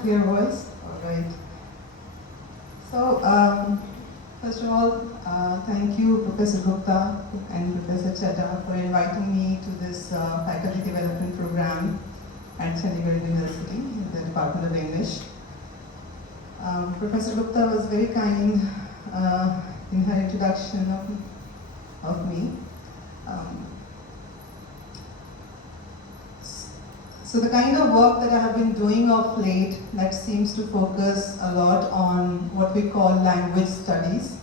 clear voice? All right. So, first of all, thank you, Professor Gupta and Professor Chadha, for inviting me to this faculty development program at Chandigarh University in the Department of English. Professor Gupta was very kind in her introduction of me. So the kind of work that I have been doing of late that seems to focus a lot on what we call language studies.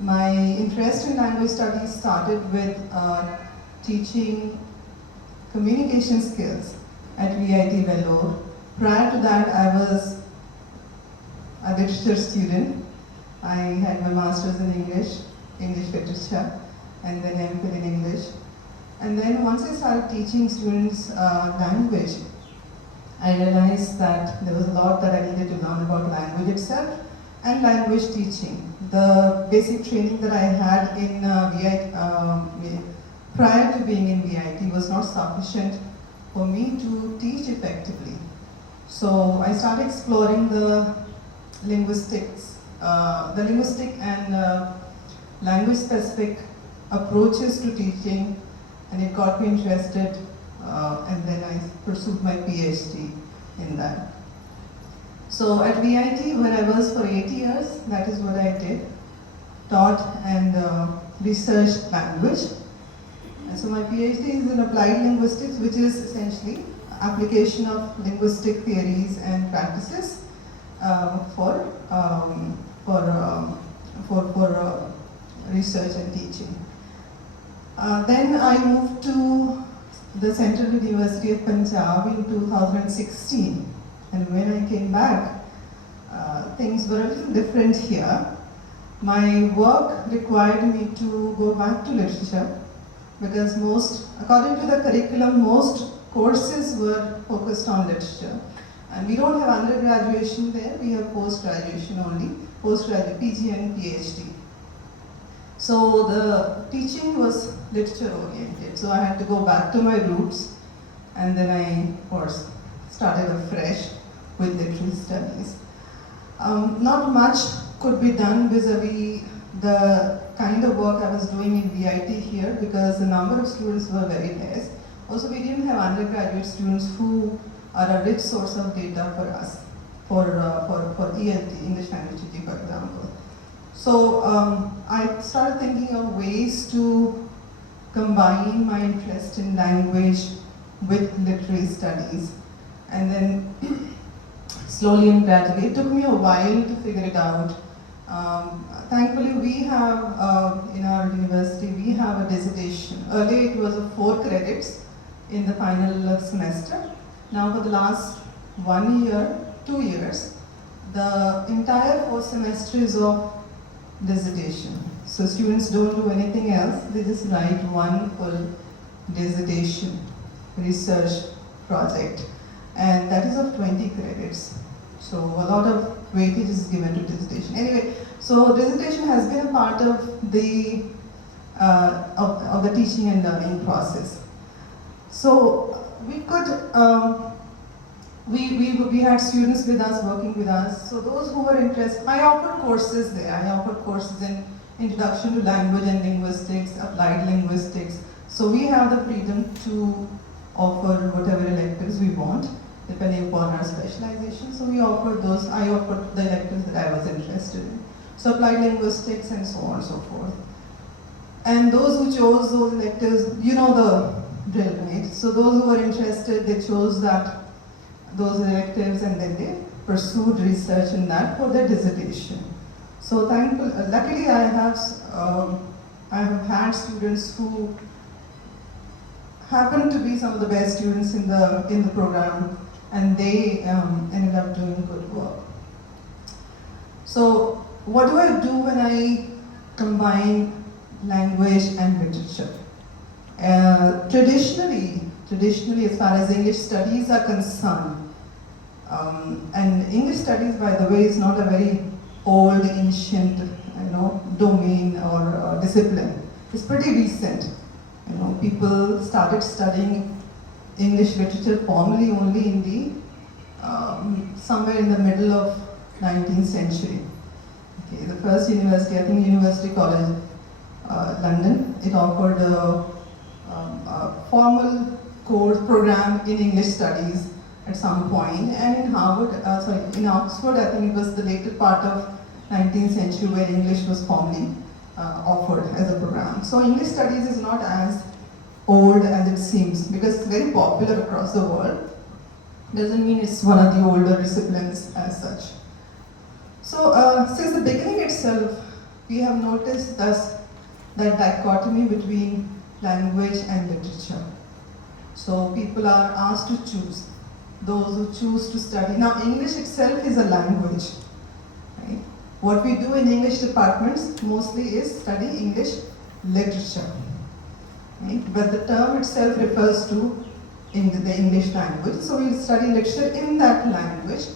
My interest in language studies started with teaching communication skills at VIT Vellore. Prior to that, I was a literature student. I had my master's in English literature, and then MPhil in English. And then once I started teaching students language, I realized that there was a lot that I needed to learn about language itself and language teaching. The basic training that I had in VIT, prior to being in VIT, was not sufficient for me to teach effectively. So I started exploring the linguistic and language-specific approaches to teaching, and it got me interested, and then I pursued my PhD in that. So at VIT, where I was for 8 years, that is what I did, taught and researched language. And so my PhD is in applied linguistics, which is essentially application of linguistic theories and practices for research and teaching. Then I moved to the Central University of Punjab in 2016, and when I came back, things were a little different here. My work required me to go back to literature because according to the curriculum, most courses were focused on literature. And we don't have undergraduation there, we have post-graduation only, postgraduate, PG and PhD. So the teaching was literature oriented, so I had to go back to my roots, and then I, of course, started afresh with literary studies. Not much could be done vis-a-vis the kind of work I was doing in VIT here because the number of students were very less. Also, we didn't have undergraduate students who are a rich source of data for us, for ELT, English Language Teaching, for example. So I started thinking of ways to combine my interest in language with literary studies. And then slowly and gradually, it took me a while to figure it out. Thankfully, we have, in our university, we have a dissertation. Earlier it was 4 credits in the final semester. Now for the last 1 year, 2 years, the entire 4th semester is of dissertation. So students don't do anything else, they just write one full dissertation research project, and that is of 20 credits. So a lot of weightage is given to dissertation. Anyway, so dissertation has been a part of the teaching and learning process. So we could we had students with us, working with us. So those who were interested, I offered courses there. I offered courses in Introduction to Language and Linguistics, Applied Linguistics. So we have the freedom to offer whatever electives we want, depending upon our specialization. So we offered those, I offered the electives that I was interested in. So Applied Linguistics and so on and so forth. And those who chose those electives, you know the drill, right? So those who were interested, they chose those electives, and then they pursued research in that for their dissertation. So luckily I have had students who happen to be some of the best students in the program, and they ended up doing good work. So what do I do when I combine language and literature? Traditionally, as far as English studies are concerned, and English studies, by the way, is not a very old, ancient, domain or discipline. It's pretty recent. People started studying English literature formally only in the somewhere in the middle of 19th century. Okay, the first university, I think University College London, it offered a formal course program in English studies at some point, and in Oxford, I think it was the later part of 19th century where English was formally offered as a program. So English studies is not as old as it seems, because it's very popular across the world. Doesn't mean it's one of the older disciplines as such. So since the beginning itself, we have noticed thus that dichotomy between language and literature. So people are asked to choose. Those who choose to study. Now English itself is a language. Right? What we do in English departments mostly is study English literature. Right? But the term itself refers to the English language. So we study literature in that language.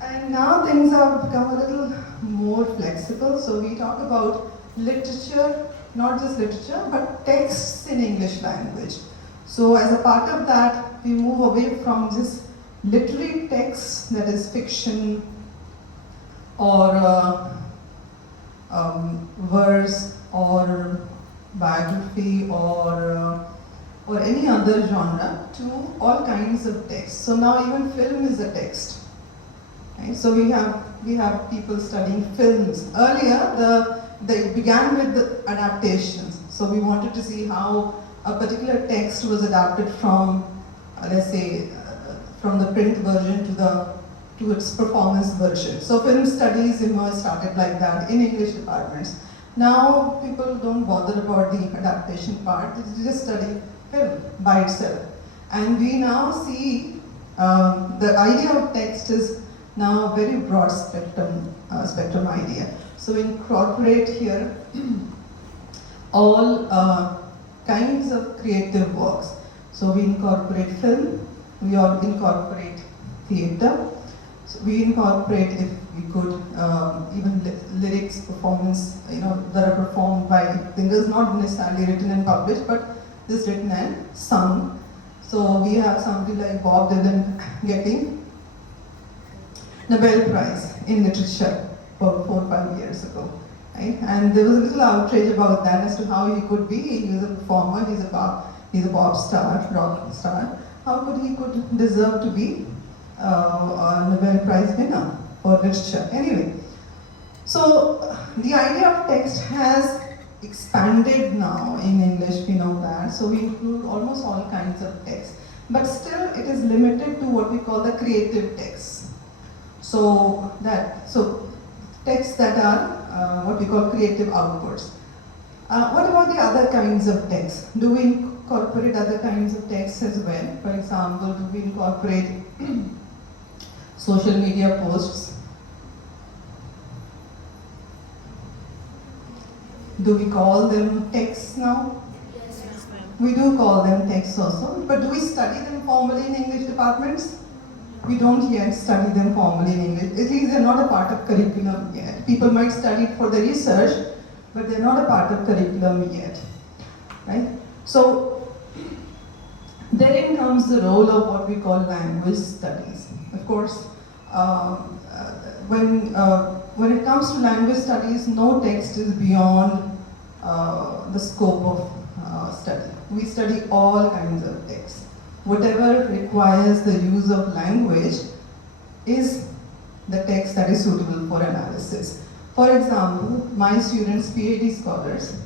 And now things have become a little more flexible. So we talk about literature, not just literature, but texts in English language. So as a part of that, we move away from just literary texts, that is fiction or verse or biography or any other genre, to all kinds of texts. So now even film is a text. Right? So we have people studying films. Earlier, they began with the adaptations. So we wanted to see how a particular text was adapted from, let's say, from the print version to its performance version. So film studies started like that in English departments. Now people don't bother about the adaptation part, they just study film by itself. And we now see the idea of text is now a very broad spectrum idea. So we incorporate here all kinds of creative works. So we incorporate film, we all incorporate theatre, so we incorporate, if we could, even lyrics, performance, that are performed by singers, not necessarily written and published, but just written and sung. So we have somebody like Bob Dylan getting Nobel Prize in Literature 4 or 5 years ago. Right? And there was a little outrage about that as to how he could be. He was a performer, he's a pop star, rock star. How could he deserve to be a Nobel Prize winner for literature? Anyway, so the idea of text has expanded now in English, we know that. So we include almost all kinds of text. But still it is limited to what we call the creative texts. So texts that are what we call creative outputs. What about the other kinds of texts? Do we incorporate other kinds of texts as well? For example, do we incorporate social media posts? Do we call them texts now? Yes, ma'am. We do call them texts also, but do we study them formally in English departments? We don't yet study them formally in English. At least they're not a part of curriculum yet. People might study it for the research, but they're not a part of curriculum yet. Right? So therein comes the role of what we call language studies. Of course, when it comes to language studies, no text is beyond the scope of study. We study all kinds of texts. Whatever requires the use of language is the text that is suitable for analysis. For example, my students, PhD scholars,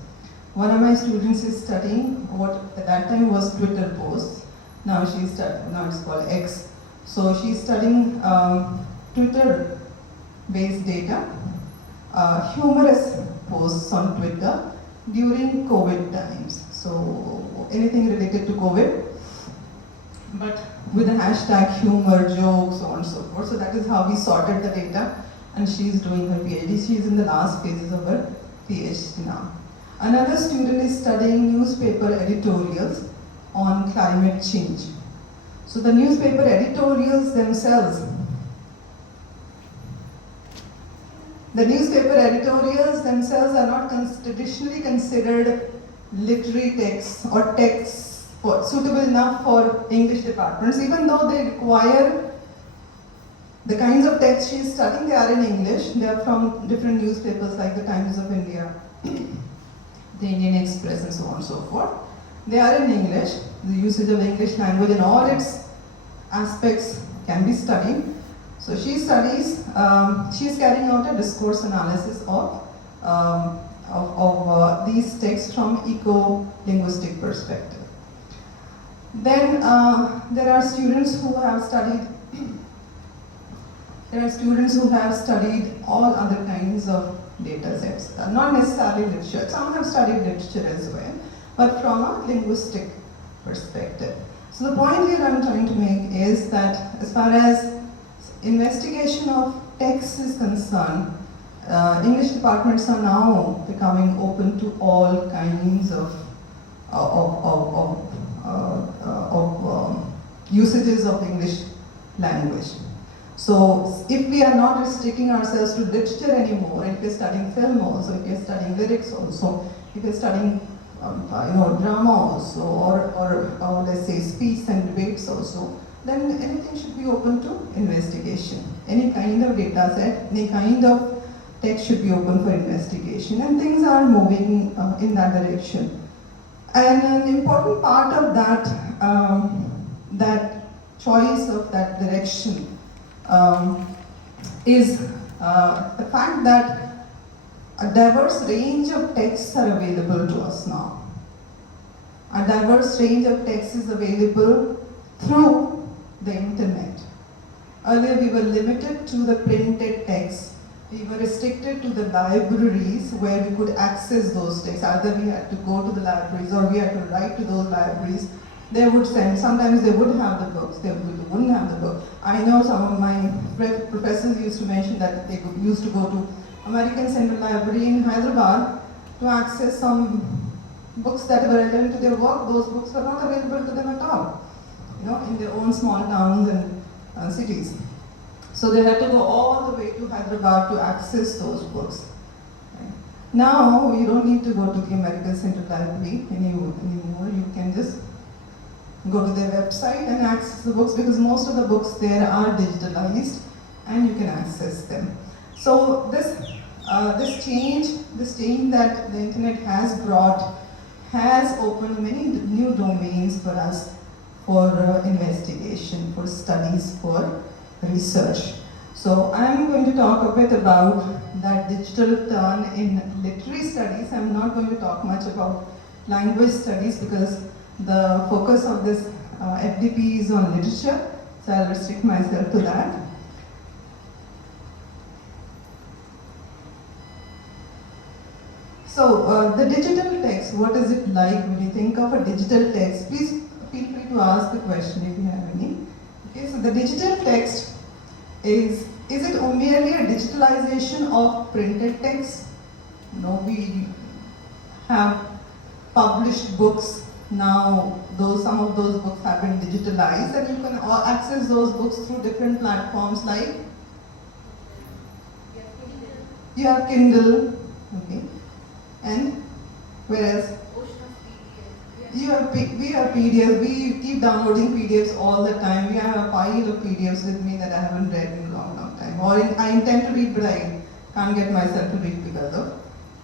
one of my students is studying what at that time was Twitter posts. Now it's called X. So she's studying Twitter-based data, humorous posts on Twitter during COVID times. So anything related to COVID, but with the hashtag humor, jokes, so on and so forth. So that is how we sorted the data, and she's doing her PhD. She's in the last phases of her PhD now. Another student is studying newspaper editorials on climate change. So the newspaper editorials themselves, are not traditionally considered literary texts or texts suitable enough for English departments, even though they require The kinds of texts she is studying, they are in English. They are from different newspapers like the Times of India, the Indian Express, and so on and so forth. They are in English. The usage of English language and all its aspects can be studied. So she studies, she is carrying out a discourse analysis of these texts from eco-linguistic perspective. Then there are students who have studied all other kinds of data sets, not necessarily literature. Some have studied literature as well, but from a linguistic perspective. So the point here I'm trying to make is that as far as investigation of text is concerned, English departments are now becoming open to all kinds of usages of English language. So if we are not restricting ourselves to literature anymore, if we are studying film also, if we are studying lyrics also, if we are studying drama also, or let's say speech and debates also, then anything should be open to investigation. Any kind of data set, any kind of text should be open for investigation, and things are moving in that direction. And an important part of that, that choice of that direction is the fact that a diverse range of texts are available to us now. A diverse range of texts is available through the internet. Earlier we were limited to the printed text. We were restricted to the libraries where we could access those texts. Either we had to go to the libraries or we had to write to those libraries. They would send, sometimes they would have the books, they wouldn't have the book. I know some of my professors used to mention that they used to go to American Central Library in Hyderabad to access some books that were relevant to their work. Those books were not available to them at all, in their own small towns and cities. So they had to go all the way to Hyderabad to access those books. Right? Now, you don't need to go to the American Central Library anymore. You can just go to their website and access the books, because most of the books there are digitalized and you can access them. So this change that the internet has brought has opened many new domains for us for investigation, for studies, for research. So I'm going to talk a bit about that digital turn in literary studies. I'm not going to talk much about language studies because the focus of this FDP is on literature, so I'll restrict myself to that. So the digital text, what is it like when you think of a digital text? Please feel free to ask the question if you have any. Okay, so the digital text is it merely a digitalization of printed text? No, we have published books now, though some of those books have been digitalized, and you can access those books through different platforms like you have Kindle, okay, and whereas we have PDFs. We keep downloading PDFs all the time. We have a pile of PDFs with me that I haven't read in a long time. Or I intend to read, but I can't get myself to read because of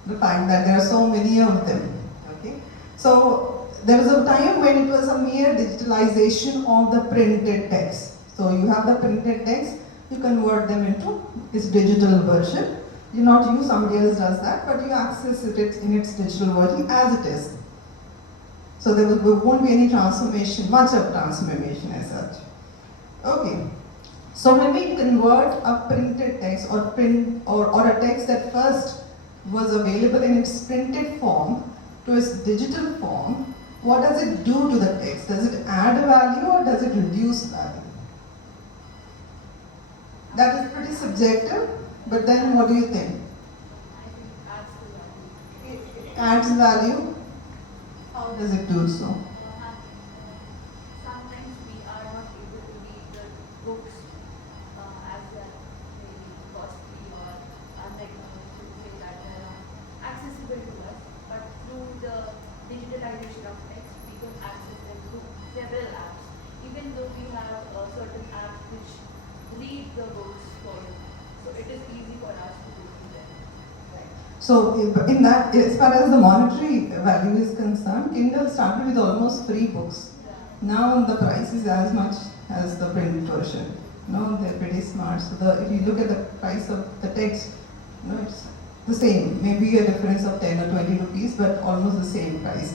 the fact that there are so many of them. Okay, so there was a time when it was a mere digitalization of the printed text. So you have the printed text, you convert them into this digital version. Not you, somebody else does that, but you access it in its digital version as it is. So there won't be any transformation, much of transformation as such. Okay. So when we convert a printed text or a text that first was available in its printed form to its digital form, what does it do to the text? Does it add value or does it reduce value? That is pretty subjective, but then what do you think? I think it adds value. It adds value. How does it do so? Sometimes we are not able to read the books as they are maybe costly or untechnological, say that they are not accessible to us. But through the digitalization of text, we can access them through several apps. Even though we have certain apps which read the books So in that, as far as the monetary value is concerned, Kindle started with almost free books. Now the price is as much as the print version. They're pretty smart. So if you look at the price of the text, it's the same. Maybe a difference of 10 or 20 rupees, but almost the same price.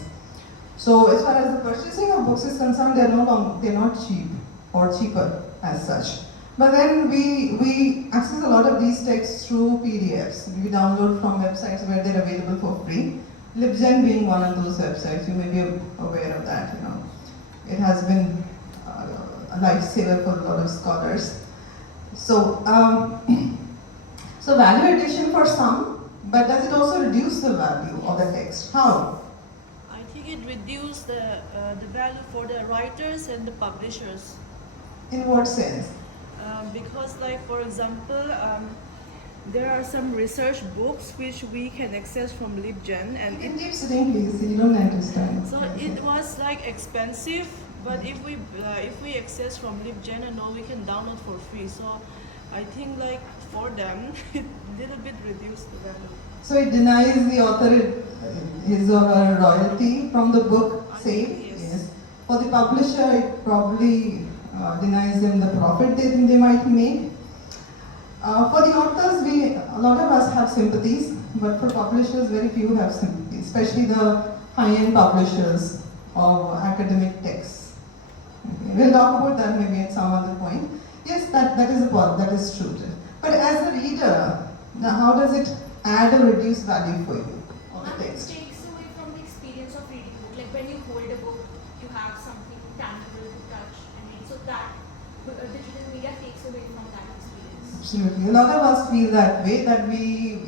So as far as the purchasing of books is concerned, they're not cheap or cheaper as such. But then we access a lot of these texts through PDFs. We download from websites where they're available for free. LibGen being one of those websites, you may be aware of that. It has been a lifesaver for a lot of scholars. So, so value addition for some, but does it also reduce the value of the text? How? I think it reduced the value for the writers and the publishers. In what sense? Because, like, for example, there are some research books which we can access from LibGen, and You can keep sitting, please. You don't understand. so it was like expensive. But if we access from LibGen and all, we can download for free. So I think, like, for them, it little bit reduced the value. So it denies the author his or her royalty from the book, say? Yes. For the publisher, it probably denies them the profit they might make. For the authors, a lot of us have sympathies, but for publishers, very few have sympathies, especially the high-end publishers of academic texts. Okay. We'll talk about that maybe at some other point. Yes, that is true. But as a reader, now how does it add or reduce value for you of the It text? takes away from the experience of reading a book. Like when you hold a book, you have something tangible to touch and read. So that digital media takes away from that experience. Absolutely. A lot of us feel that way, that we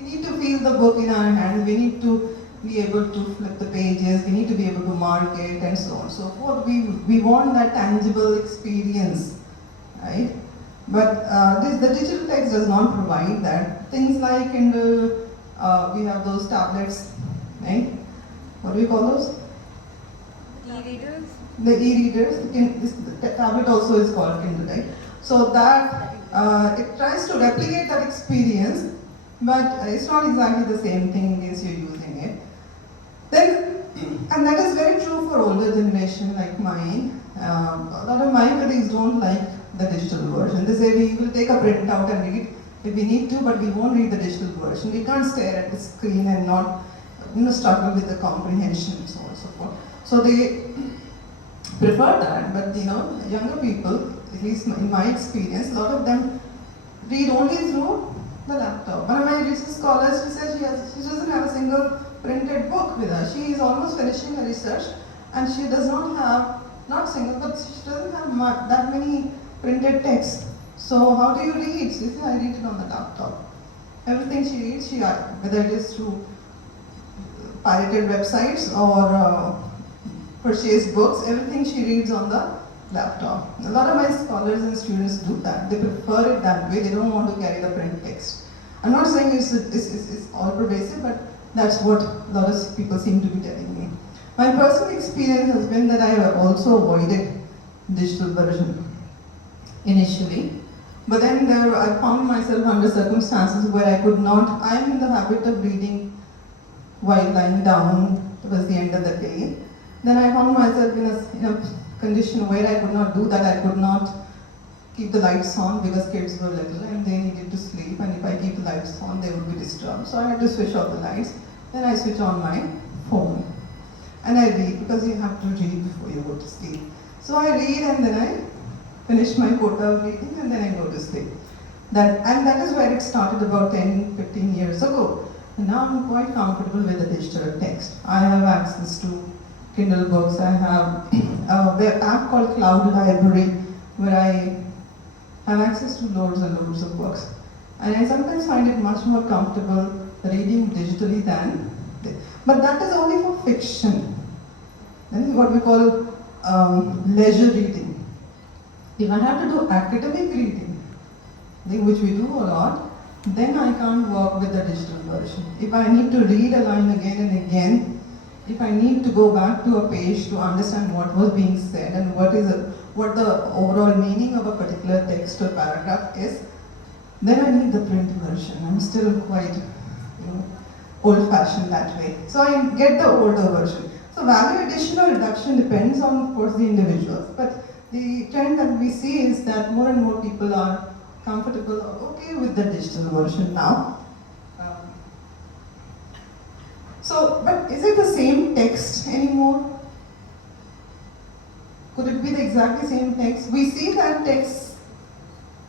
need to feel the book in our hand, we need to be able to flip the pages, we need to be able to mark it and so on and so forth. We want that tangible experience, right? But the digital text does not provide that. Things like Kindle, we have those tablets, right? What do we call those? E-readers? The e-readers. The tablet also is called Kindle, right? So that it tries to replicate that experience, but it's not exactly the same thing in case you're using it. Then, and that is very true for older generation like mine. A lot of my colleagues don't like the digital version. They say we will take a print out and read if we need to, but we won't read the digital version. We can't stare at the screen and not struggle with the comprehension and so on and so forth. So they prefer that, but younger people, at least in my experience, a lot of them read only through the laptop. One of my research scholars, she said she doesn't have a single printed book with her. She is almost finishing her research, and she does not have, not single, but she doesn't have that many printed texts. So how do you read? She said, I read it on the laptop. Everything she reads, whether it is through pirated websites or purchased books, everything she reads on the laptop. A lot of my scholars and students do that. They prefer it that way. They don't want to carry the print text. I'm not saying it's all pervasive, but that's what a lot of people seem to be telling me. My personal experience has been that I have also avoided digital version initially. But then I found myself under circumstances where I could not, I'm in the habit of reading while lying down towards the end of the day. Then I found myself in a condition where I could not do that. I could not keep the lights on because kids were little and they needed to sleep, and if I keep the lights on they would be disturbed. So I had to switch off the lights. Then I switch on my phone and I read, because you have to read before you go to sleep. So I read and then I finish my quota of reading and then I go to sleep. That is where it started about 10-15 years ago. And now I'm quite comfortable with the digital text. I have access to Kindle books. I have a web app called Cloud Library where I have access to loads and loads of books. And I sometimes find it much more comfortable reading digitally than, but that is only for fiction. That is what we call leisure reading. If I have to do academic reading, which we do a lot, then I can't work with the digital version. If I need to read a line again and again, if I need to go back to a page to understand what was being said and what the overall meaning of a particular text or paragraph is, then I need the print version. I'm still quite old-fashioned that way. So I get the older version. So value addition or reduction depends on, of course, the individuals. But the trend that we see is that more and more people are comfortable or okay with the digital version now. But is it the same text anymore? Could it be the exactly same text? We see that text,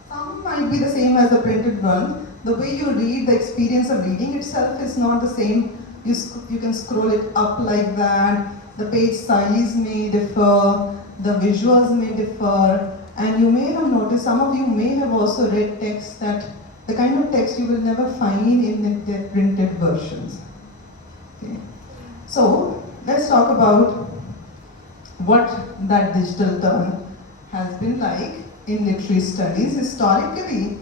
some might be the same as the printed one. The way you read, the experience of reading itself is not the same. You can scroll it up like that. The page size may differ. The visuals may differ. And you may have noticed, some of you may have also read text that the kind of text you will never find in the printed versions. Okay. So let's talk about what that digital turn has been like in literary studies. Historically,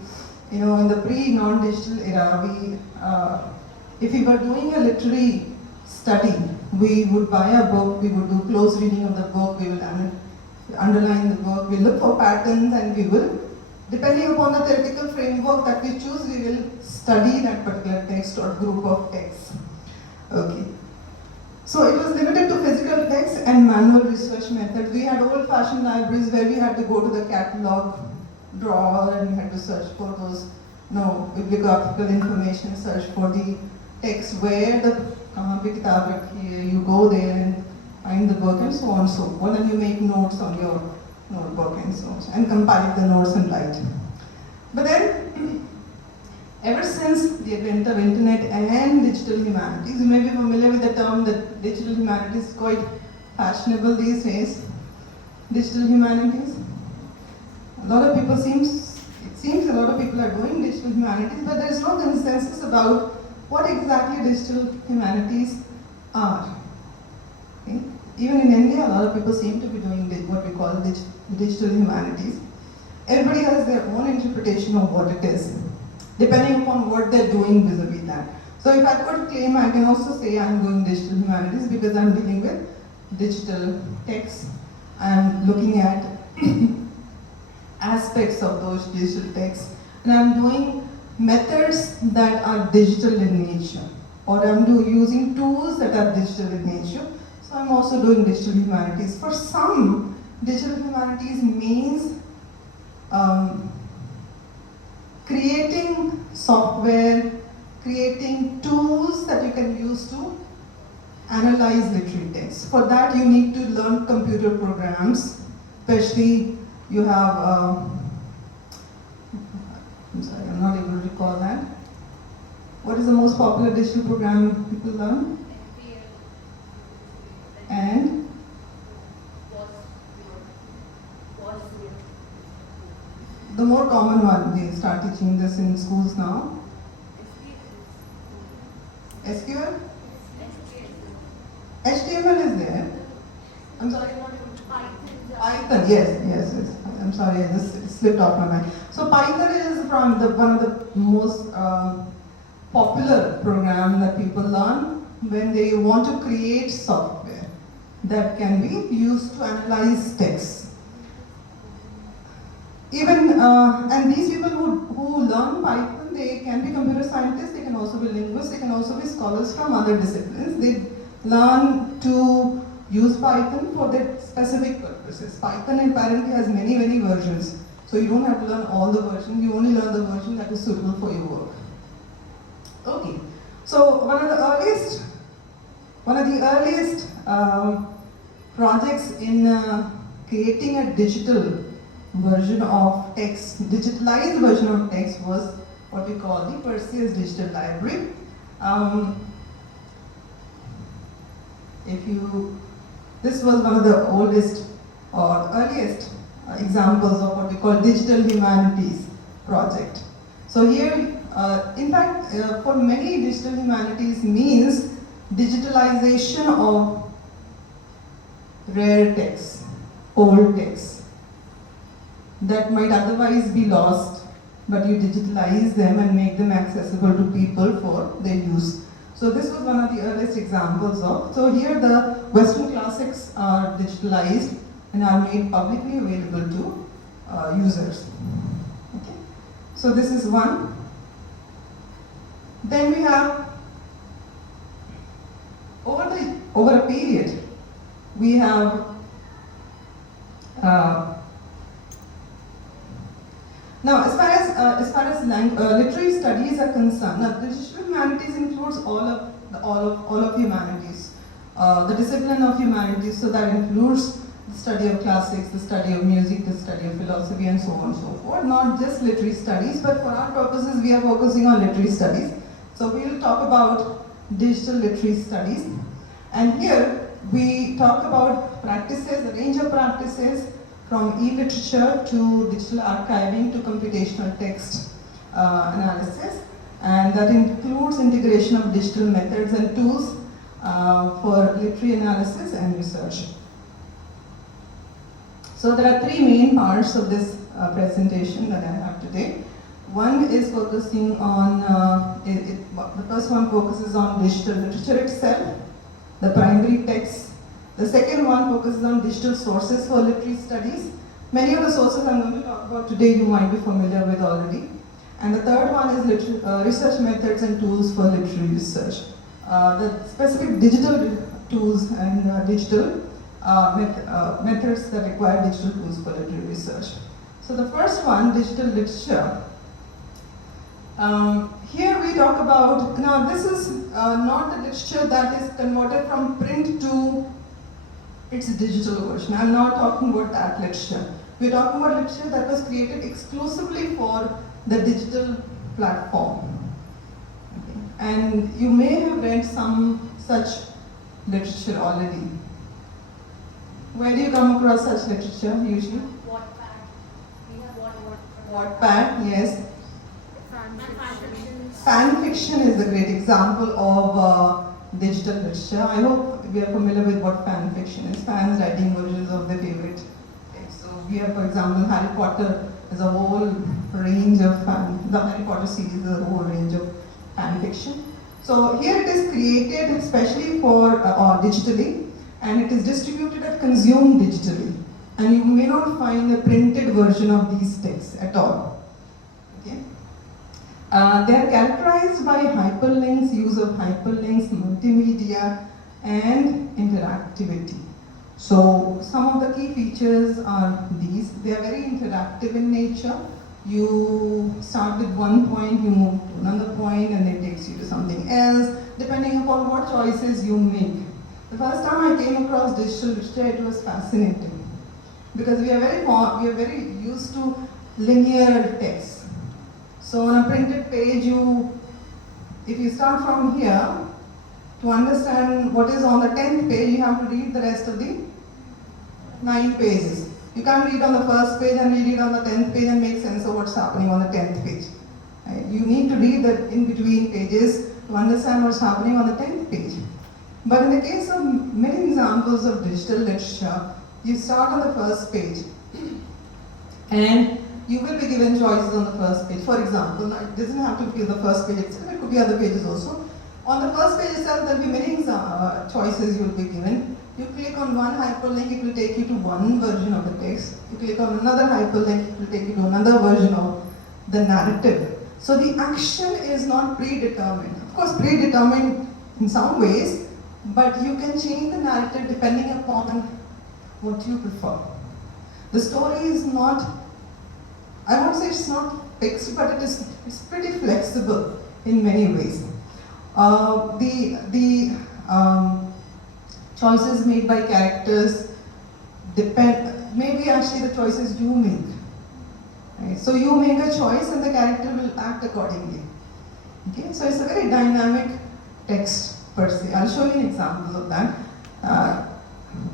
in the pre-non-digital era, if we were doing a literary study, we would buy a book, we would do close reading of the book, we will underline the book, we look for patterns, and we will, depending upon the theoretical framework that we choose, we will study that particular text or group of texts. Okay. So it was limited to physical text and manual research methods. We had old-fashioned libraries where we had to go to the catalog drawer and we had to search for those bibliographical information, search for the text where the you go there and find the book and so on and so forth, and you make notes on your notebook and so on, and compile the notes and write. But then, ever since the advent of internet and digital humanities, you may be familiar with the term that digital humanities is quite fashionable these days. Digital humanities. It seems a lot of people are doing digital humanities, but there is no consensus about what exactly digital humanities are. Okay? Even in India, a lot of people seem to be doing what we call digital humanities. Everybody has their own interpretation of what it is, depending upon what they're doing vis-a-vis that. So if I could claim, I can also say I'm doing digital humanities because I'm dealing with digital text. I'm looking at aspects of those digital texts, and I'm doing methods that are digital in nature, or I'm using tools that are digital in nature. So I'm also doing digital humanities. For some, digital humanities means creating software, creating tools that you can use to analyze literary text. For that, you need to learn computer programs, especially you have, I'm sorry, I'm not able to recall that. What is the most popular digital program people learn? And? The more common one, they start teaching this in schools now. SQL? HTML is there. I'm sorry, I'm not able to. Python, yes. I'm sorry, I just slipped off my mind. So Python is one of the most popular program that people learn when they want to create software that can be used to analyze text. Even, and these people who learn Python, they can be computer scientists, they can also be linguists, they can also be scholars from other disciplines. They learn to use Python for their specific purposes. Python apparently has many, many versions. So you don't have to learn all the versions, you only learn the version that is suitable for your work. Okay, so one of the earliest projects in creating a digital version of text, digitalized version of text, was what we call the Perseus Digital Library. This was one of the oldest or earliest examples of what we call digital humanities project. So here, in fact, for many, digital humanities means digitalization of rare texts, old texts that might otherwise be lost, but you digitalize them and make them accessible to people for their use. So this was one of the earliest examples of. So here the Western classics are digitalized and are made publicly available to users. Okay. So this is one. Then we have over a period, we have now, as far as literary studies are concerned, now the digital humanities includes all of humanities, the discipline of humanities. So that includes the study of classics, the study of music, the study of philosophy, and so on and so forth. Not just literary studies, but for our purposes, we are focusing on literary studies. So we will talk about digital literary studies, and here we talk about practices, a range of practices, from e-literature to digital archiving to computational text analysis, and that includes integration of digital methods and tools for literary analysis and research. So there are three main parts of this presentation that I have today. One is focusing on, the first one focuses on digital literature itself, the primary text. The second one focuses on digital sources for literary studies. Many of the sources I'm going to talk about today you might be familiar with already. And the third one is research methods and tools for literary research. The specific digital tools and digital methods that require digital tools for literary research. So the first one, digital literature. Here we talk about, now this is not the literature that is converted from print to its digital version. I'm not talking about that literature. We're talking about literature that was created exclusively for the digital platform. Okay. And you may have read some such literature already. Where do you come across such literature usually? Wattpad. We have Wattpad, yes. Fan fiction. Fan fiction is a great example of digital literature. I hope we are familiar with what fan fiction is. Fans writing versions of their favorite text. So we have, for example, Harry Potter is a whole range of the Harry Potter series is a whole range of fan fiction. So here it is created especially for digitally, and it is distributed and consumed digitally. And you may not find a printed version of these texts at all. Okay. They are characterized by hyperlinks, use of hyperlinks, multimedia, and interactivity. So some of the key features are these. They are very interactive in nature. You start with one point, you move to another point, and it takes you to something else, depending upon what choices you make. The first time I came across digital literature, it was fascinating, because we are very used to linear text. So on a printed page, if you start from here, to understand what is on the 10th page, you have to read the rest of the 9 pages. You can't read on the first page and read it on the 10th page and make sense of what's happening on the 10th page. Right? You need to read the in-between pages to understand what's happening on the 10th page. But in the case of many examples of digital literature, you start on the first page, and you will be given choices on the first page. For example, now it doesn't have to be the first page itself, it could be other pages also. On the first page itself, there will be many choices you will be given. You click on one hyperlink, it will take you to one version of the text. You click on another hyperlink, it will take you to another version of the narrative. So the action is not predetermined. Of course, predetermined in some ways, but you can change the narrative depending upon what you prefer. The story is not, I won't say it's not fixed, but it's pretty flexible in many ways. The choices made by characters depend, maybe actually the choices you make. Right? So you make a choice and the character will act accordingly. Okay? So it's a very dynamic text per se. I'll show you an example of that.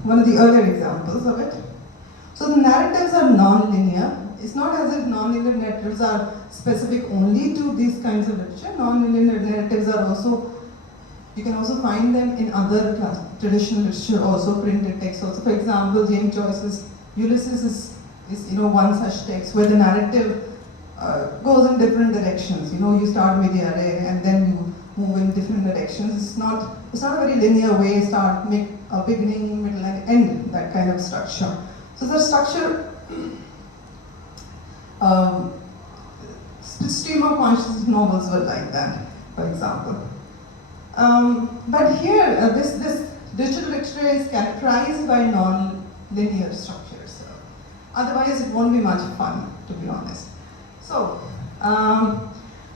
One of the earlier examples of it. So the narratives are non-linear. It's not as if non-linear narratives are specific only to these kinds of literature. Non-linear narratives are also, you can also find them in other traditional literature, also printed text. Also, for example, James Joyce's Ulysses is one such text where the narrative goes in different directions. You start mediare and then you move in different directions. It's not a very linear way. Make a beginning, middle, and end, that kind of structure. So the structure. Stream of consciousness novels were like that, for example. But here, this digital literature is characterized by non-linear structures. Otherwise, it won't be much fun, to be honest. So,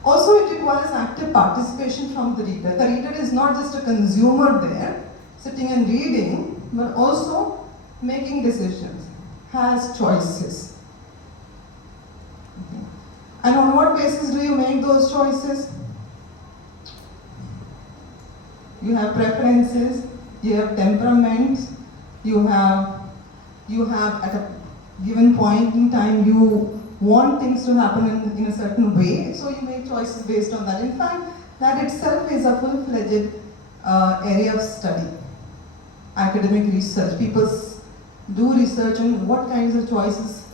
also it requires active participation from the reader. The reader is not just a consumer there, sitting and reading, but also making decisions, has choices. Okay. And on what basis do you make those choices? You have preferences, you have temperament, you have at a given point in time you want things to happen in a certain way, so you make choices based on that. In fact, that itself is a full-fledged area of study. Academic research. People do research on what kinds of choices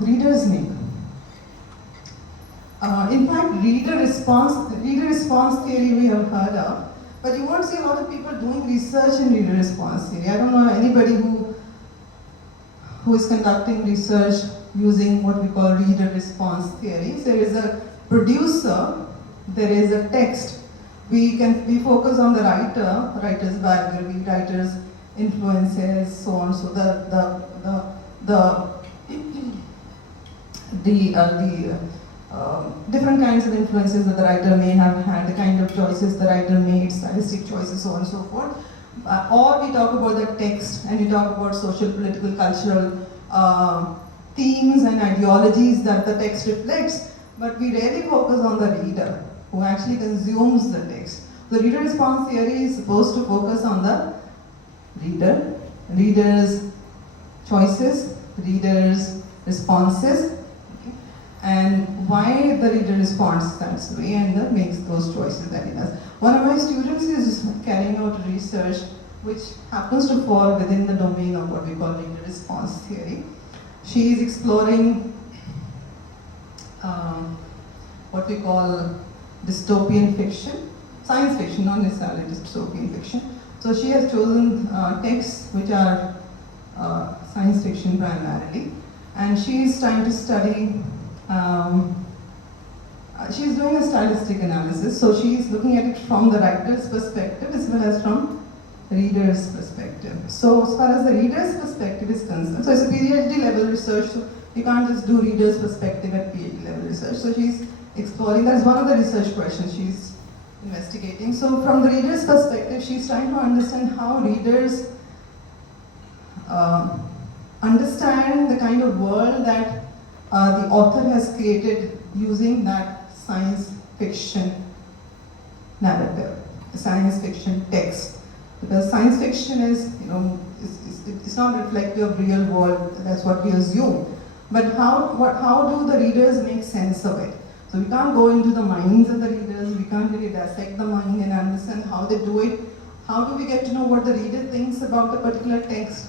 readers make. In fact, reader response theory we have heard of, but you won't see a lot of people doing research in reader response theory. I don't know anybody who is conducting research using what we call reader response theory. So there is a producer, there is a text. We focus on the writer's biography, writer's influences, so on. So different kinds of influences that the writer may have had, the kind of choices the writer made, stylistic choices, so on and so forth. Or we talk about the text and we talk about social, political, cultural themes and ideologies that the text reflects, but we rarely focus on the reader who actually consumes the text. The reader response theory is supposed to focus on the reader, reader's choices, reader's responses, okay, and why the reader responds that way and makes those choices that he does. One of my students is carrying out research which happens to fall within the domain of what we call reader response theory. She is exploring what we call dystopian fiction, science fiction, not necessarily dystopian fiction. So she has chosen texts which are science fiction primarily, and she is trying to study, she is doing a stylistic analysis, so she is looking at it from the writer's perspective as well as from reader's perspective. So as far as the reader's perspective is concerned, so it's a PhD level research, so you can't just do reader's perspective at PhD level research. So she's exploring, that's one of the research questions she's investigating. So from the reader's perspective, she's trying to understand how readers understand the kind of world that the author has created using that science fiction narrative, science fiction text. Because science fiction is, it's not reflective of real world, that's what we assume. But how do the readers make sense of it? So we can't go into the minds of the readers, we can't really dissect the mind and understand how they do it. How do we get to know what the reader thinks about a particular text?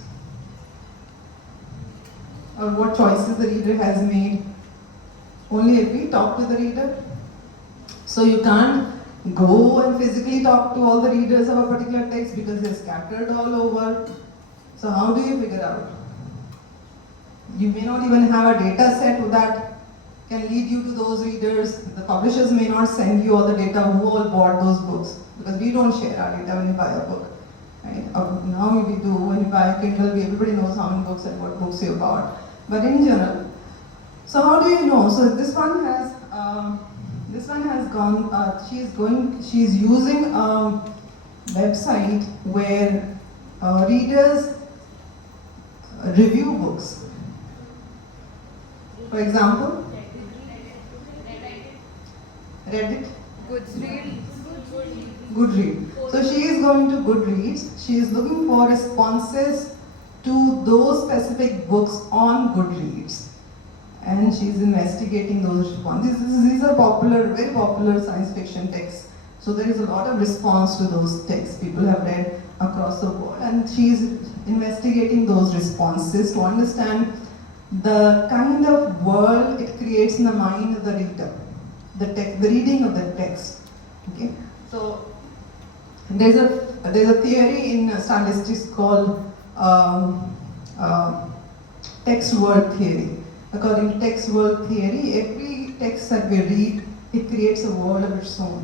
Or what choices the reader has made? Only if we talk to the reader. So you can't go and physically talk to all the readers of a particular text because they're scattered all over. So how do you figure out? You may not even have a data set that can lead you to those readers. The publishers may not send you all the data who all bought those books, because we don't share our data when you buy a book. Right? Now we do, when you buy a Kindle, everybody knows how many books and what books you bought. But in general, so how do you know? So this one has gone, she's using a website where readers review books. For example, Reddit, Goodreads. So she is going to Goodreads. She is looking for responses to those specific books on Goodreads, and she is investigating those responses. These are popular, very popular science fiction texts. So there is a lot of response to those texts people have read across the world, and she is investigating those responses to understand the kind of world it creates in the mind of the reader, the reading of the text. Okay, so there's a theory in statistics called text world theory. According to text world theory, every text that we read, it creates a world of its own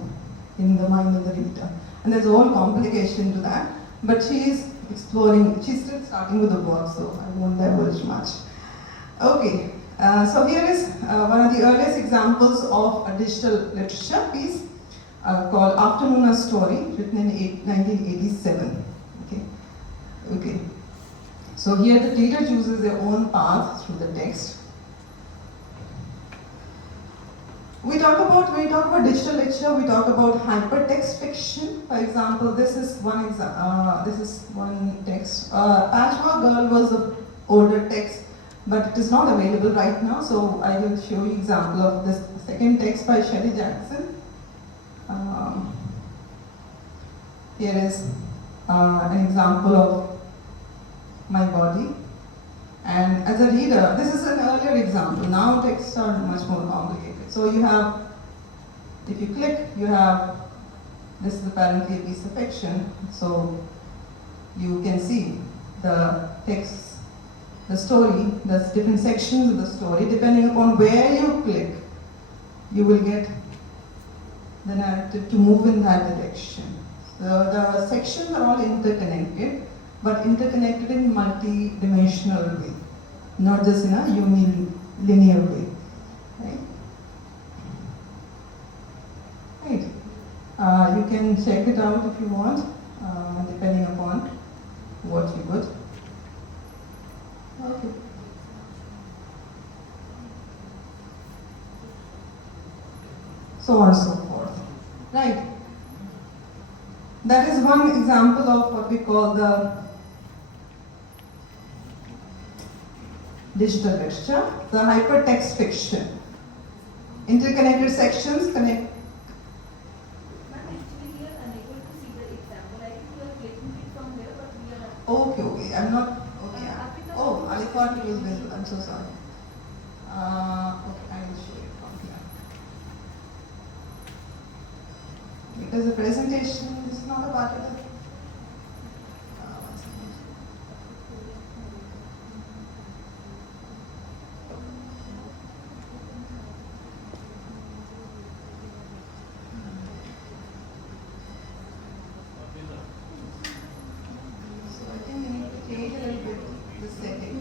in the mind of the reader. And there's a whole complication to that. but she is exploring, she's still starting with the work, so I won't divulge much. Okay, so here is one of the earliest examples of a digital literature piece called Afternoon a Story, written in 1987. Okay. So here the reader chooses their own path through the text. When we talk about digital literature, we talk about hypertext fiction. For example, this is one text. Patchwork Girl was the older text, but it is not available right now. So I will show you example of this second text by Shelley Jackson. Here is an example of My Body. And as a reader, this is an earlier example. Now texts are much more complicated. So you have, if you click, you have, this is apparently a piece of fiction. So you can see the text, the story, there's different sections of the story. Depending upon where you click, you will get the narrative to move in that direction. The sections are all interconnected, but interconnected in multi-dimensional way, not just in a linear way. Right? You can check it out if you want, depending upon what you would. Okay. So on and so forth. Right. That is one example of what we call the digital literature, the hypertext fiction. Interconnected sections connect. Ma'am, actually we are unable to see the example. I think we are clicking it from here, but we are not. Okay, I'm not. Okay. Oh, I thought it was visible. I'm so sorry. Okay, I will show you from here. Because the presentation is not a part of it. One second. So I think we need to change a little bit the setting.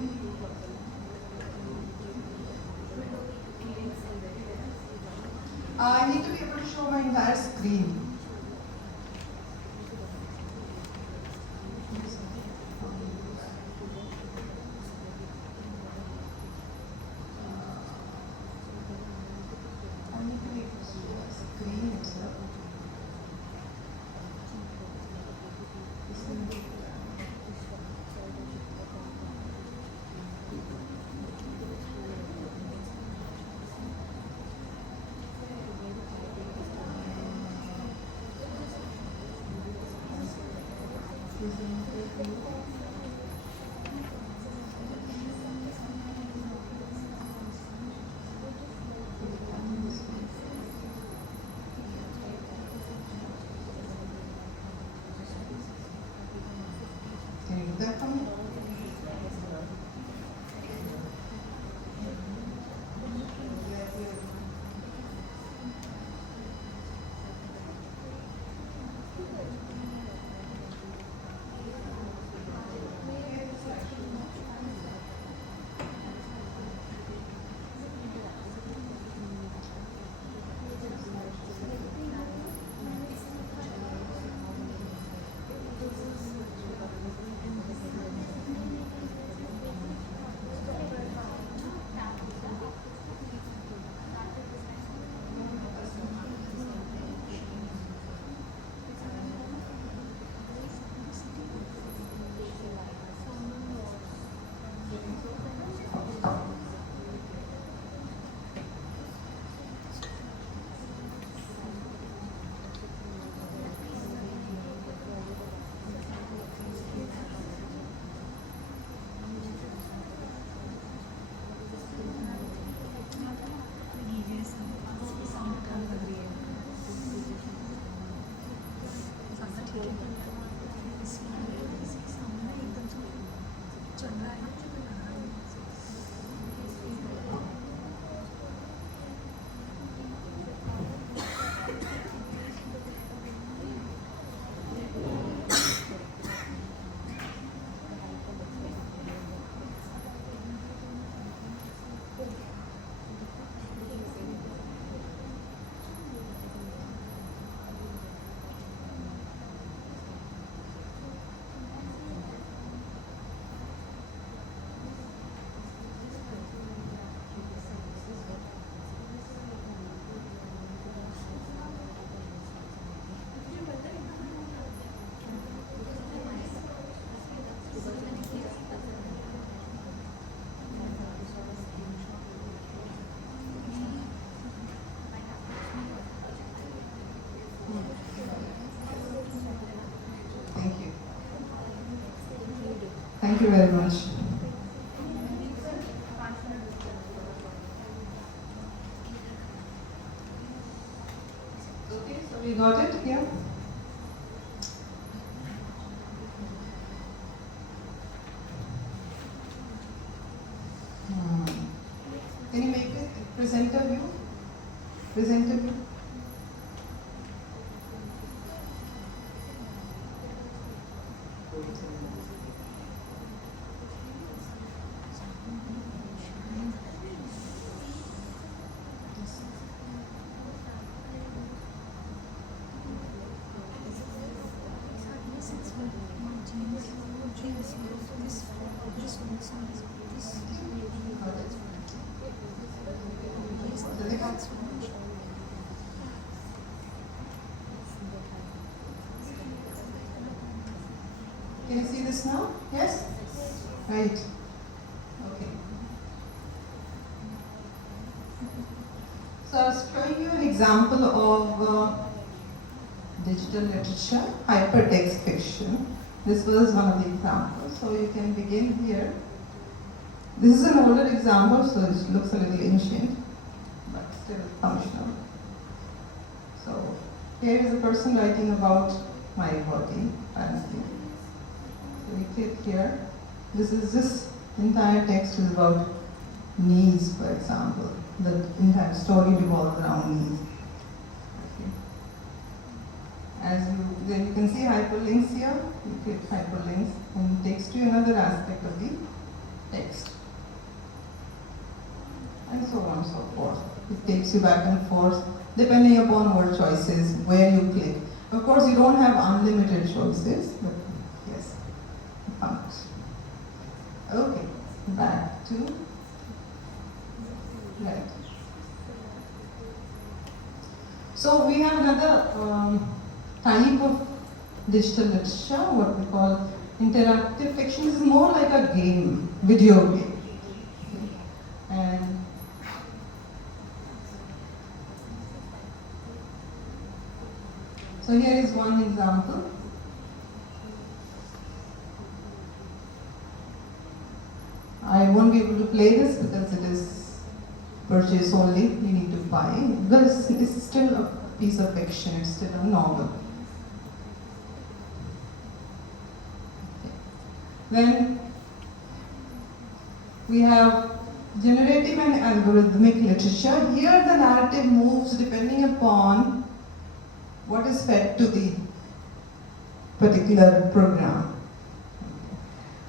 I need to be able to show my entire screen. I need to be able to show a screen itself. Can you do that for me? you very much. Okay, so we got it here. Can you make it presenter view? Presenter view. Can you see this now? Yes? Right. Okay. So I was showing you an example of digital literature, hypertext fiction. This was one of the examples. So you can begin here. This is an older example, so it looks a little ancient, but still functional. So here is a person writing about my body, apparently. So we click here. This entire text is about knees, for example. The entire story revolves around knees. Okay. Then you can see hyperlinks here. You click hyperlinks and it takes to you another aspect of the text. And so on and so forth. It takes you back and forth depending upon word choices, where you click. Of course, you don't have unlimited choices, but yes, found. Okay, back to right. So we have another type of digital literature, what we call interactive fiction. This is more like a game, video game. And so here is one example. I won't be able to play this because it is purchase only, you need to buy. But it's still a piece of fiction, it's still a novel. Okay. Then we have generative and algorithmic literature. Here the narrative moves depending upon what is fed to the particular program.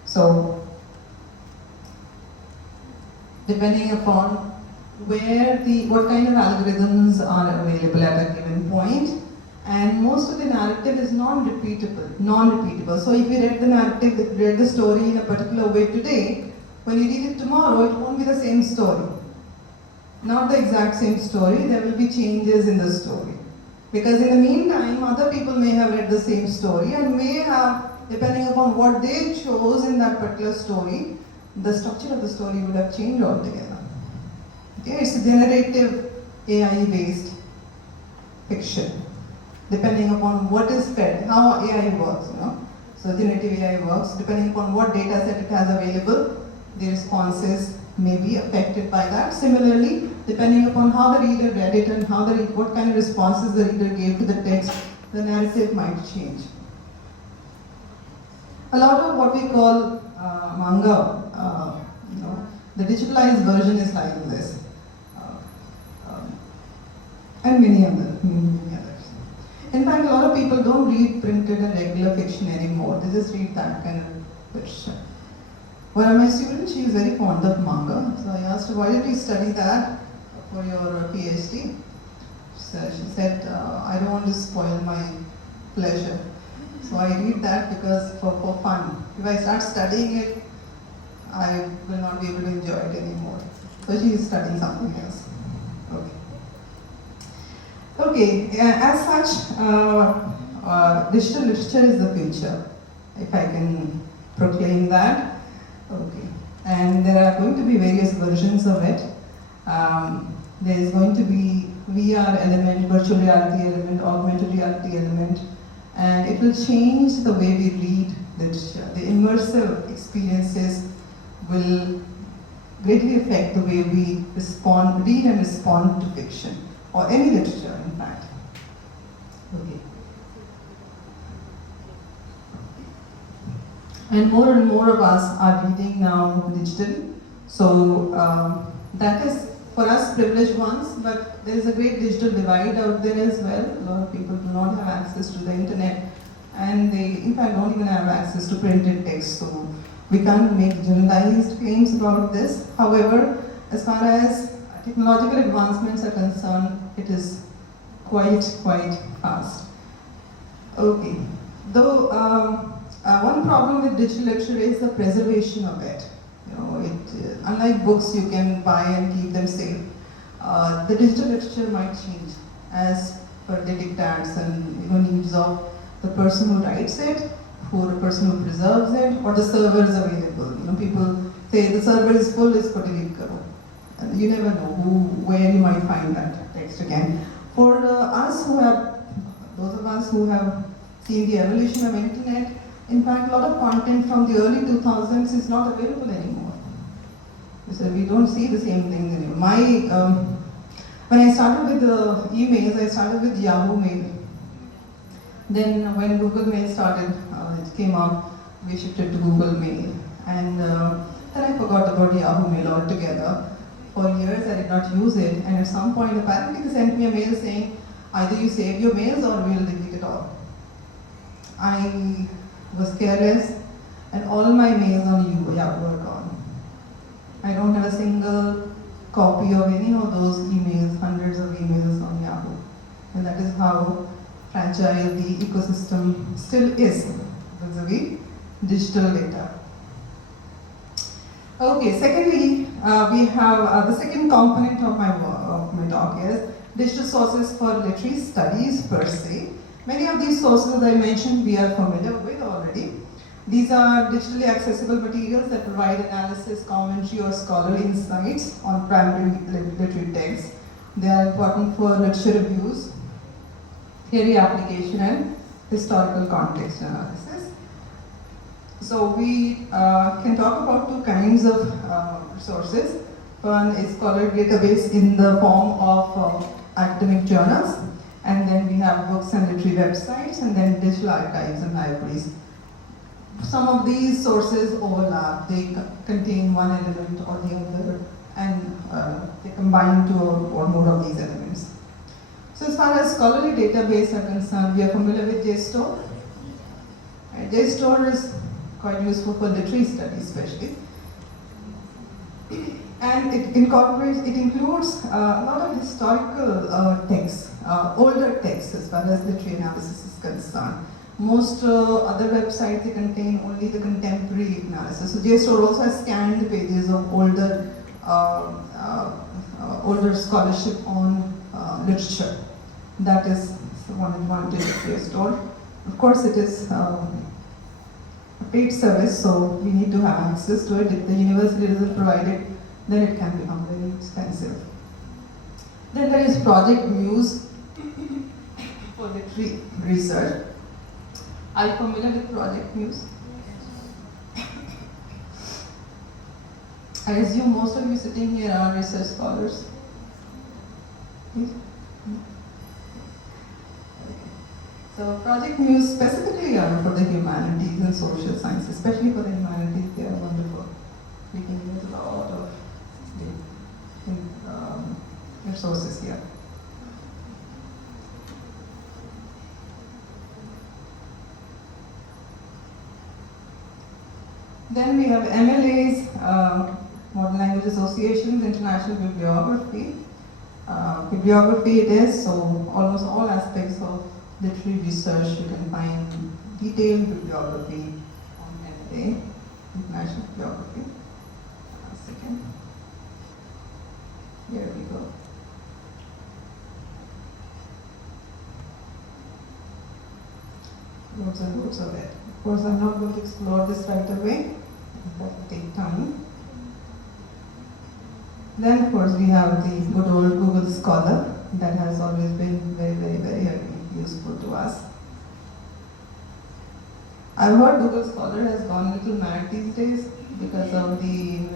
So, depending upon what kind of algorithms are available at a given point, and most of the narrative is non-repeatable. So if you read the story in a particular way today, when you read it tomorrow, it won't be the same story. Not the exact same story, there will be changes in the story. Because in the meantime, other people may have read the same story and may have, depending upon what they chose in that particular story, the structure of the story would have changed altogether. Okay, it's a generative AI-based fiction, depending upon what is fed, how AI works, So generative AI works, depending upon what data set it has available, the responses may be affected by that. Similarly, depending upon how the reader read it and what kind of responses the reader gave to the text, the narrative might change. A lot of what we call manga, the digitalized version is like this, and many others. In fact, a lot of people don't read printed and regular fiction anymore. They just read that kind of fiction. One of my students, she is very fond of manga. So I asked her, why did you study that for your PhD? So she said, I don't want to spoil my pleasure. So I read that because for fun. If I start studying it, I will not be able to enjoy it anymore. So she is studying something else. Okay, as such, digital literature is the future, if I can proclaim that. Okay, and there are going to be various versions of it. There is going to be VR element, virtual reality element, augmented reality element, and it will change the way we read literature. The immersive experiences will greatly affect the way we read and respond to fiction, or any literature, in fact. Okay. And more of us are reading now digitally. So that is for us privileged ones, but there is a great digital divide out there as well. A lot of people do not have access to the internet, and they in fact don't even have access to printed text. So we can't make generalized claims about this. However, as far as technological advancements are concerned, it is quite fast. Okay. Though one problem with digital literature is the preservation of it. Unlike books you can buy and keep them safe, the digital literature might change as per the dictats and needs of the person who writes it, or the person who preserves it, or the servers available. People say the server is full, isko delete karo. And you never know where you might find that text again. For those of us who have seen the evolution of internet, in fact, a lot of content from the early 2000s is not available anymore. So we don't see the same things anymore. When I started with the emails, I started with Yahoo Mail. Then when Google Mail started, it came out, we shifted to Google Mail. And then I forgot about Yahoo Mail altogether. For years I did not use it, and at some point apparently they sent me a mail saying, either you save your mails or we'll delete it all. I was careless, and all my mails on Yahoo are gone. I don't have a single copy of any of those emails, hundreds of emails on Yahoo. And that is how fragile the ecosystem still is vis-a-vis digital data. Okay, secondly, we have the second component of my talk is digital sources for literary studies per se. Many of these sources, as I mentioned, we are familiar with already. These are digitally accessible materials that provide analysis, commentary, or scholarly insights on primary literary texts. They are important for literature reviews, theory application, and historical context analysis. So we can talk about two kinds of resources. One is scholarly database in the form of academic journals, and then we have books and literary websites, and then digital archives and libraries. Some of these sources overlap. They contain one element or the other, and they combine two or more of these elements. So as far as scholarly database are concerned, we are familiar with JSTOR. JSTOR is quite useful for literary studies especially. And it includes a lot of historical texts, older texts as far as literary analysis is concerned. Most other websites, they contain only the contemporary analysis. So JSTOR also has scanned pages of older scholarship on literature. That is one advantage of JSTOR. Of course, it is a paid service, so we need to have access to it. If the university doesn't provide it, then it can become very expensive. Then there is Project Muse for literary research. Are you familiar with Project Muse? I assume most of you sitting here are research scholars. Please? So Project Muse specifically are for the humanities and social sciences, especially for the humanities. They are wonderful. We can use a lot of resources here. Then we have MLAs, Modern Language Associations, International Bibliography. Bibliography it is, so almost all aspects of literary research you can find detailed bibliography on MLA, International Bibliography. A second. Here we go. Loads and loads of it. Of course, I'm not going to explore this right away. That will take time. Then, of course, we have the good old Google Scholar that has always been very useful to us. I've heard Google Scholar has gone a little mad these days because of the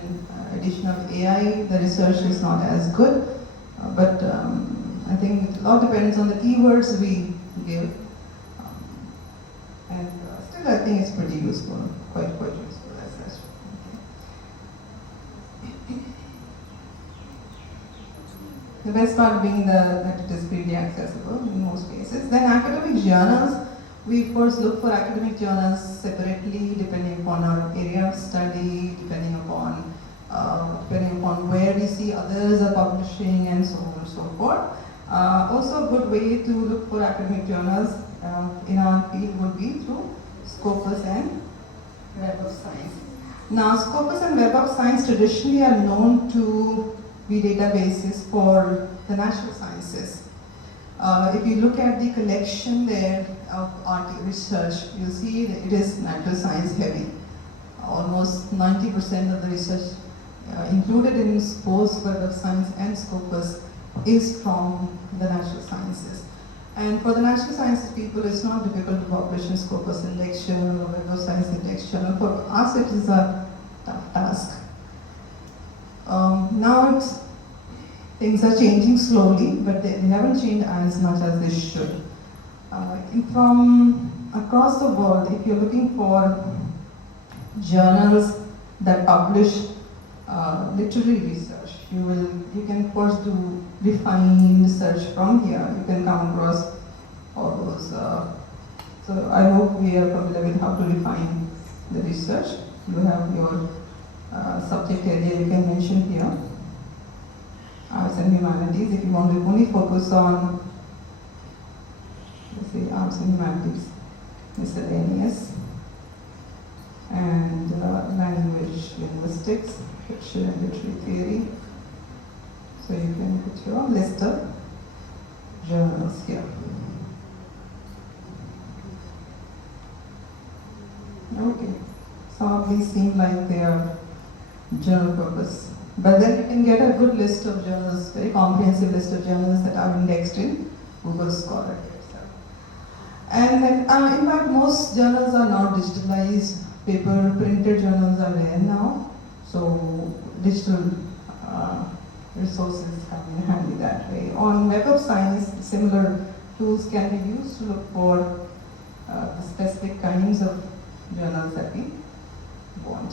addition of AI. The research is not as good, but I think it all depends on the keywords we give. And still, I think it's pretty useful, quite useful as such. The best part being that it is freely accessible in most cases. Then academic journals, we of course look for academic journals separately depending upon our area of study, depending upon where we see others are publishing and so on and so forth. Also a good way to look for academic journals in our field would be through Scopus and Web of Science. Now Scopus and Web of Science traditionally are known to be databases for the natural sciences. If you look at the collection there of research, you'll see that it is natural science heavy. Almost 90% of the research included in both Web of Science and Scopus is from the natural sciences. And for the natural sciences people, it's not difficult to publish in Scopus Index Journal or Web of Science Index Journal. For us, it is a tough task. Now things are changing slowly, but they haven't changed as much as they should. From across the world, if you're looking for journals that publish literary research, you can of course do refined research from here. You can come across all those. So I hope we are familiar with how to refine the research. You have your subject area you can mention here. Arts and humanities, if you want to only focus on, let's say, arts and humanities, miscellaneous, and language linguistics, fiction and literary theory. So you can put your list of journals here. Okay, some of these seem like they are journal purpose. But then you can get a good list of journals, very comprehensive list of journals that are indexed in Google Scholar. And then, in fact, most journals are now digitalized. Paper printed journals are rare now. So digital resources come in handy that way. On Web of Science, similar tools can be used to look for the specific kinds of journals that we want.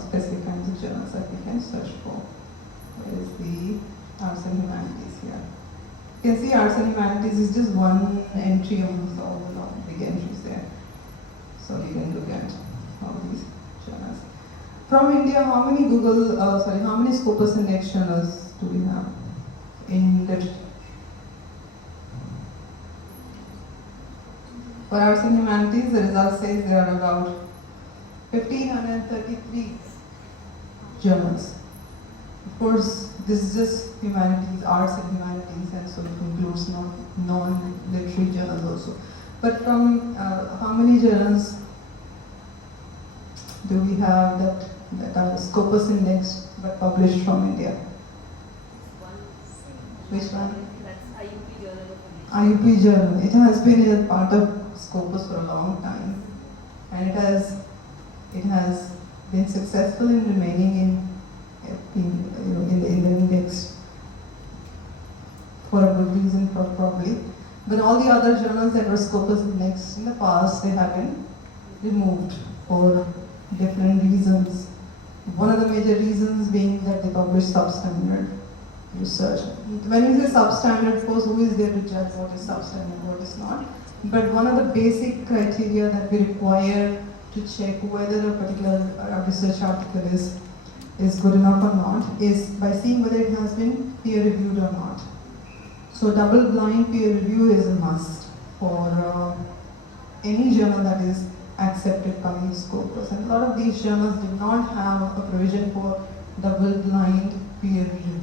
Specific kinds of journals that we can search for. Where is the Arts and Humanities here? You can see Arts and Humanities is just one entry amongst all the long big entries there. So you can look at all these journals. From India, how many Scopus Index journals do we have in literature? For Arts and Humanities, the result says there are about 1,533 journals. Of course, this is just humanities, arts and humanities, and so it includes non-literary journals also. But from how many journals do we have that are Scopus indexed but published from India? Which one? That's IUP Journal. IUP Journal. It has been a part of Scopus for a long time, and it has been successful in remaining in the index for a good reason, probably. But all the other journals that were Scopus indexed in the past, they have been removed for different reasons. One of the major reasons being that they publish substandard research. When you say substandard, of course, who is there to judge what is substandard, what is not? But one of the basic criteria that we require to check whether a particular research article is good enough or not is by seeing whether it has been peer reviewed or not. So double-blind peer review is a must for any journal that is accepted by Scopus. And a lot of these journals do not have a provision for double-blind peer review.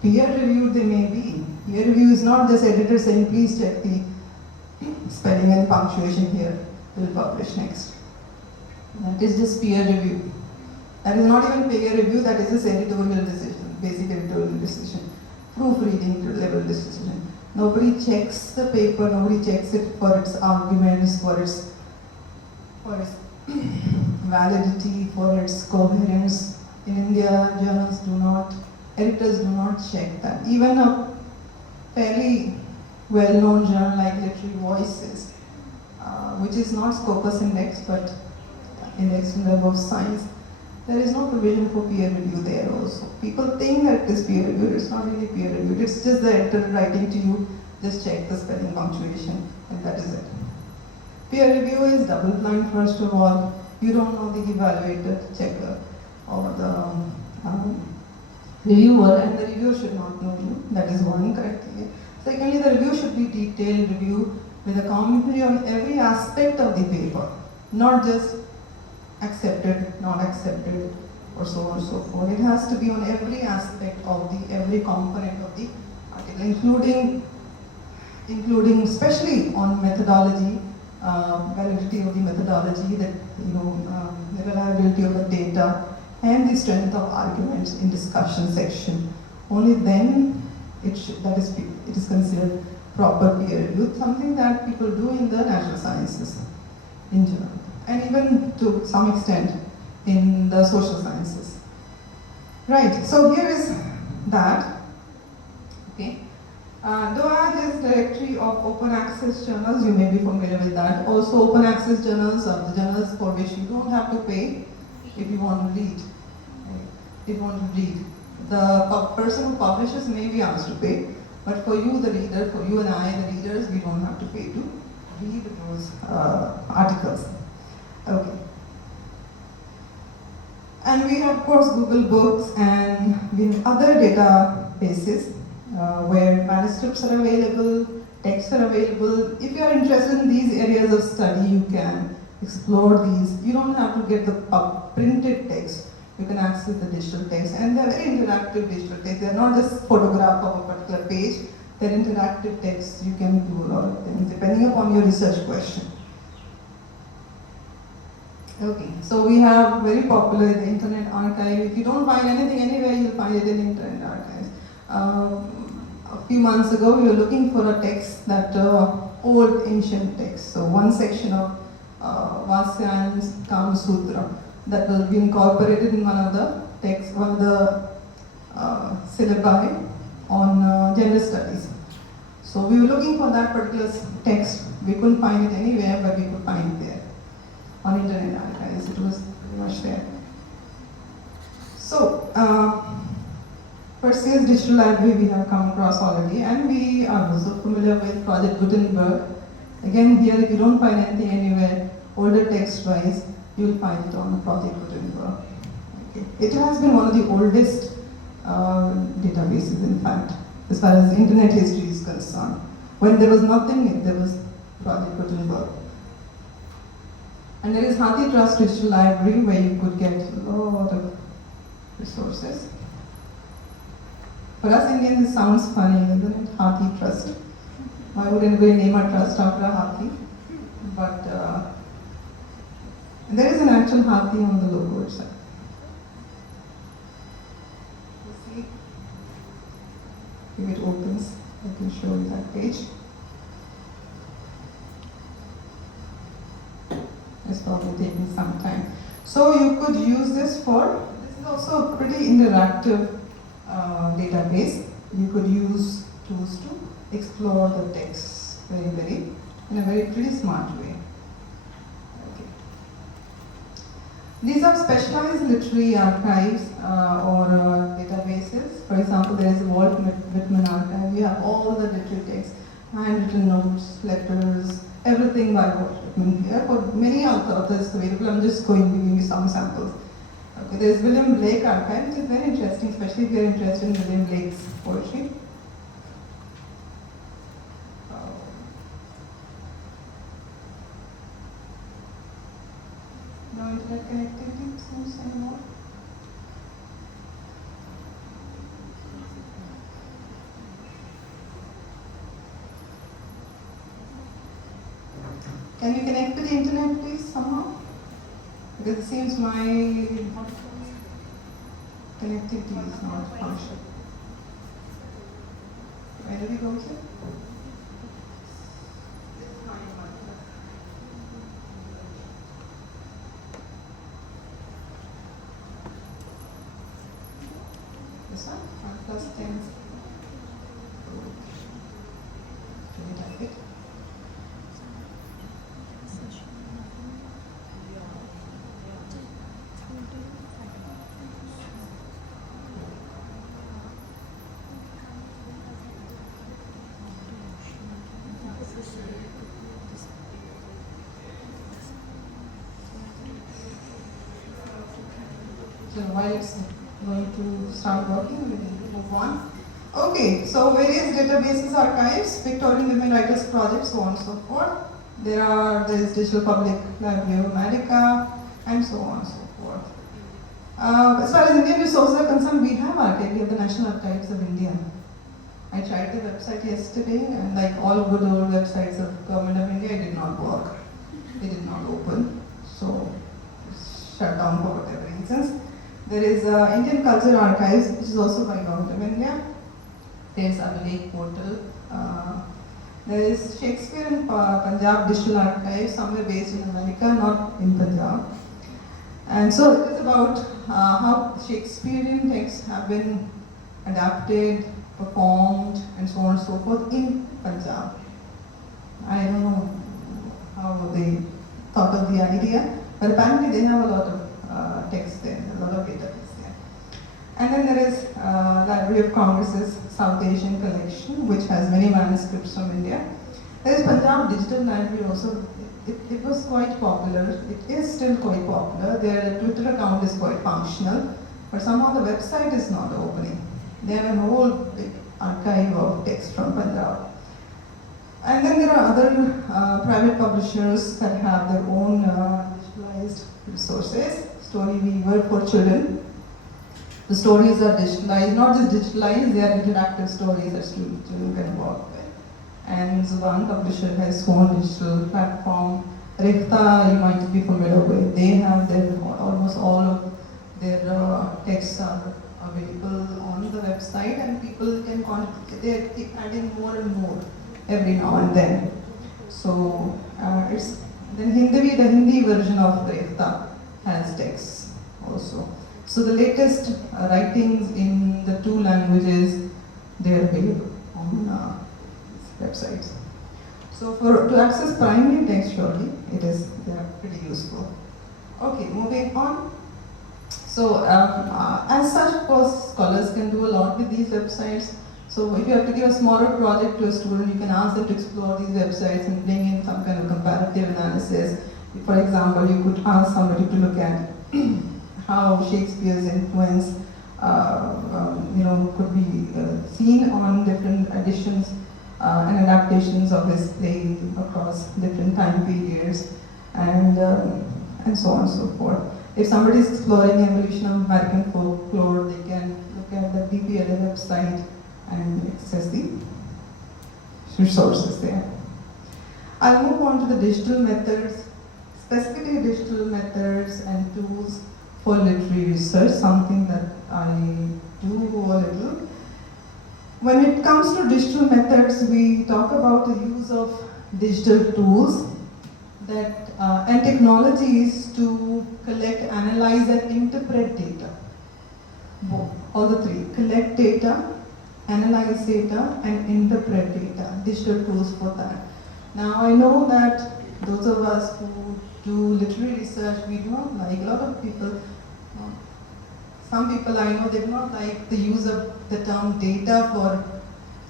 Peer reviewed they may be. Peer review is not just editor saying, please check the spelling and punctuation here, we'll publish next. That is just peer review. That is not even peer review, that is just editorial decision, basic editorial decision, proofreading level decision. Nobody checks the paper, nobody checks it for its arguments, for for its validity, for its coherence. In India, editors do not check that. Even a fairly well-known journal like Literary Voices, which is not Scopus Index but indexed in the Web of Science, there is no provision for peer review there also. People think that it is peer reviewed, it's not really peer reviewed, it's just the editor writing to you, just check the spelling punctuation, and that is it. Peer review is double blind, first of all. You don't know the evaluator, checker, or the reviewer, and the reviewer should not know you. That is one criteria. Secondly, the review should be detailed review with a commentary on every aspect of the paper, not just accepted, not accepted, or so on and so forth. It has to be on every aspect of every component of the article, including especially on methodology, validity of the methodology, that the reliability of the data, and the strength of arguments in discussion section. Only then it is considered proper peer review, something that people do in the natural sciences in general, and even to some extent in the social sciences. Right, so here is that. Okay. DOAJ is directory of open access journals. You may be familiar with that. Also, open access journals are the journals for which you don't have to pay if you want to read. If you want to read. The person who publishes may be asked to pay, but for you, the reader, for you and I, the readers, we don't have to pay to read those articles. Okay. And we have, of course, Google Books, and we have other databases where manuscripts are available, texts are available. If you are interested in these areas of study, you can explore these. You don't have to get the printed text. You can access the digital text, and they're very interactive digital text. They're not just photograph of a particular page. They're interactive texts. You can do a lot of things depending upon your research question. Okay, so we have very popular the Internet Archive. If you don't find anything anywhere, you'll find it in Internet Archives. A few months ago, we were looking for a text that old ancient text. So one section of Vasyan's Kama Sutra that will be incorporated in one of the texts, one of the syllabi on gender studies. So we were looking for that particular text. We couldn't find it anywhere, but we could find it there on Internet Archives. It was pretty much there. So, Perseus Digital Library we have come across already, and we are also familiar with Project Gutenberg. Again, here if you don't find anything anywhere, older text-wise, you'll find it on Project Gutenberg. Okay. It has been one of the oldest databases, in fact, as far as internet history is concerned. When there was nothing, there was Project Gutenberg. And there is Hathi Trust Digital Library where you could get a lot of resources. For us Indians, it sounds funny, isn't it? Hathi Trust. Why would anybody name a trust after a Hathi? But there is an actual Hathi on the logo itself. You see? If it opens, I can show you that page. It's probably taking some time. So you could use this this is also a pretty interactive database. You could use tools to explore the text in a very pretty smart way. Okay. These are specialized literary archives or databases. For example, there is a Walt Whitman archive. You have all the literary texts, handwritten notes, letters, everything by Walt Whitman here. For many authors available, I'm just giving you some samples. Okay, there's William Blake archive, which is very interesting, especially if you're interested in William Blake's poetry. No internet connectivity, it seems anymore. Can you connect to the internet, please, somehow? Because it seems my connectivity is not functioning. Where do we go to? first thing. Can you type it? So while it's going to start working, we will move on. Okay, so various databases, archives, Victorian Women Writers Project, so on and so forth. There is Digital Public Library of America, and so on and so forth. As far as Indian resources are concerned, we have archive, we have the National Archives of India. I tried the website yesterday, and like all good old websites of Government of India, it did not work. It did not open, so it's shut down for whatever reasons. There is Indian Culture Archives, which is also by Government of India. There is Abhilekhh portal. There is Shakespeare in Punjab Digital Archive, somewhere based in America, not in Punjab. And so it is about how Shakespearean texts have been adapted, performed, and so on and so forth in Punjab. I don't know how they thought of the idea, but apparently they have a lot of text there, a lot of database there. And then there is Library of Congress's South Asian collection, which has many manuscripts from India. There is Punjab Digital Library also. It was quite popular. It is still quite popular. Their Twitter account is quite functional, but somehow the website is not opening. They have a whole big archive of text from Punjab. And then there are other private publishers that have their own digitalized resources. Story Weaver for children. The stories are digitalized, not just digitalized, they are interactive stories that children can work with. And Zuban publisher has its own digital platform. Rekhta, you might be familiar with. They have almost all of their texts are available on the website, and people can they keep adding more and more every now and then. So it's then the Hindi version of Rekhta has texts also. So the latest writings in the two languages, they are available on websites. So to access primary text, surely they are pretty useful. Okay, moving on. So as such, of course, scholars can do a lot with these websites. So if you have to give a smaller project to a student, you can ask them to explore these websites and bring in some kind of comparative analysis. For example, you could ask somebody to look at how Shakespeare's influence could be seen on different editions and adaptations of his play across different time periods, and so on and so forth. If somebody is exploring the evolution of American folklore, they can look at the DPLA website and access the resources there. I'll move on to the digital methods, specifically digital methods and tools for literary research, something that I do a little. When it comes to digital methods, we talk about the use of digital tools and technologies to collect, analyze, and interpret data. Both, all the three: collect data, analyze data, and interpret data. Digital tools for that. Now, I know that those of us who do literary research, we do not like, a lot of people, some people I know, they do not like the use of the term data for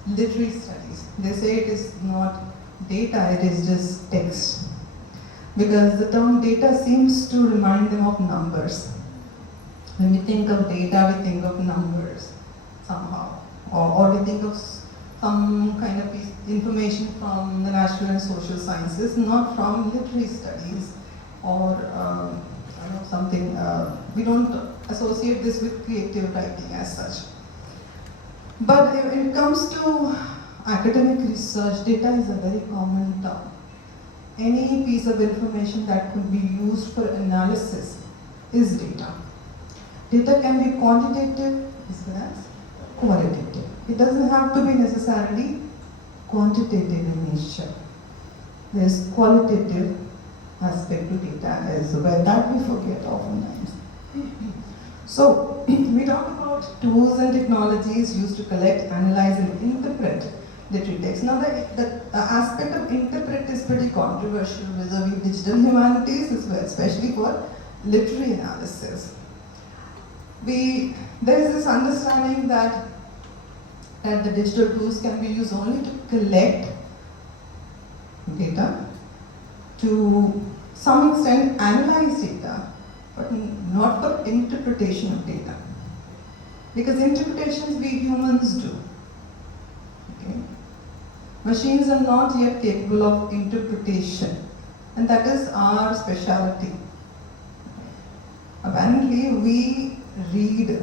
literary studies. They say it is not data, it is just text. Because the term data seems to remind them of numbers. When we think of data, we think of numbers somehow. Or we think of some kind of information from the natural and social sciences, not from literary studies or something. We don't associate this with creative writing as such. But when it comes to academic research, data is a very common term. Any piece of information that could be used for analysis is data. Data can be quantitative as well as qualitative. It doesn't have to be necessarily quantitative in nature. There's qualitative aspect to data as well, that we forget oftentimes. So we talk about tools and technologies used to collect, analyze, and interpret literary text. Now the aspect of interpret is pretty controversial vis-a-vis digital humanities as well, especially for literary analysis. There is this understanding that the digital tools can be used only to collect data, to some extent analyze data, but not for interpretation of data. Because interpretations we humans do. Okay? Machines are not yet capable of interpretation, and that is our specialty. Apparently, we read,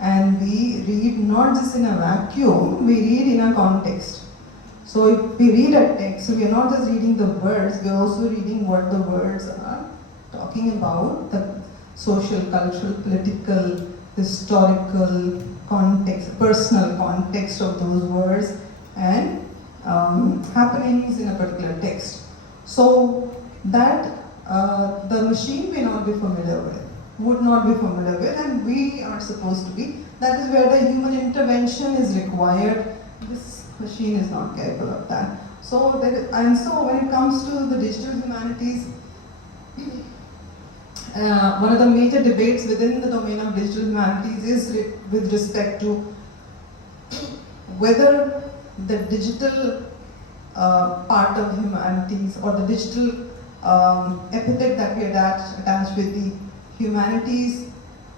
and we read not just in a vacuum, we read in a context. So if we read a text, so we are not just reading the words, we are also reading what the words are talking about, the social, cultural, political, historical context, personal context of those words, and happenings in a particular text. So that the machine may not be familiar with, would not be familiar with, and we are supposed to be. That is where the human intervention is required. This machine is not capable of that. So when it comes to the digital humanities, one of the major debates within the domain of digital humanities is with respect to whether the digital part of humanities, or the digital epithet that we attach with the humanities,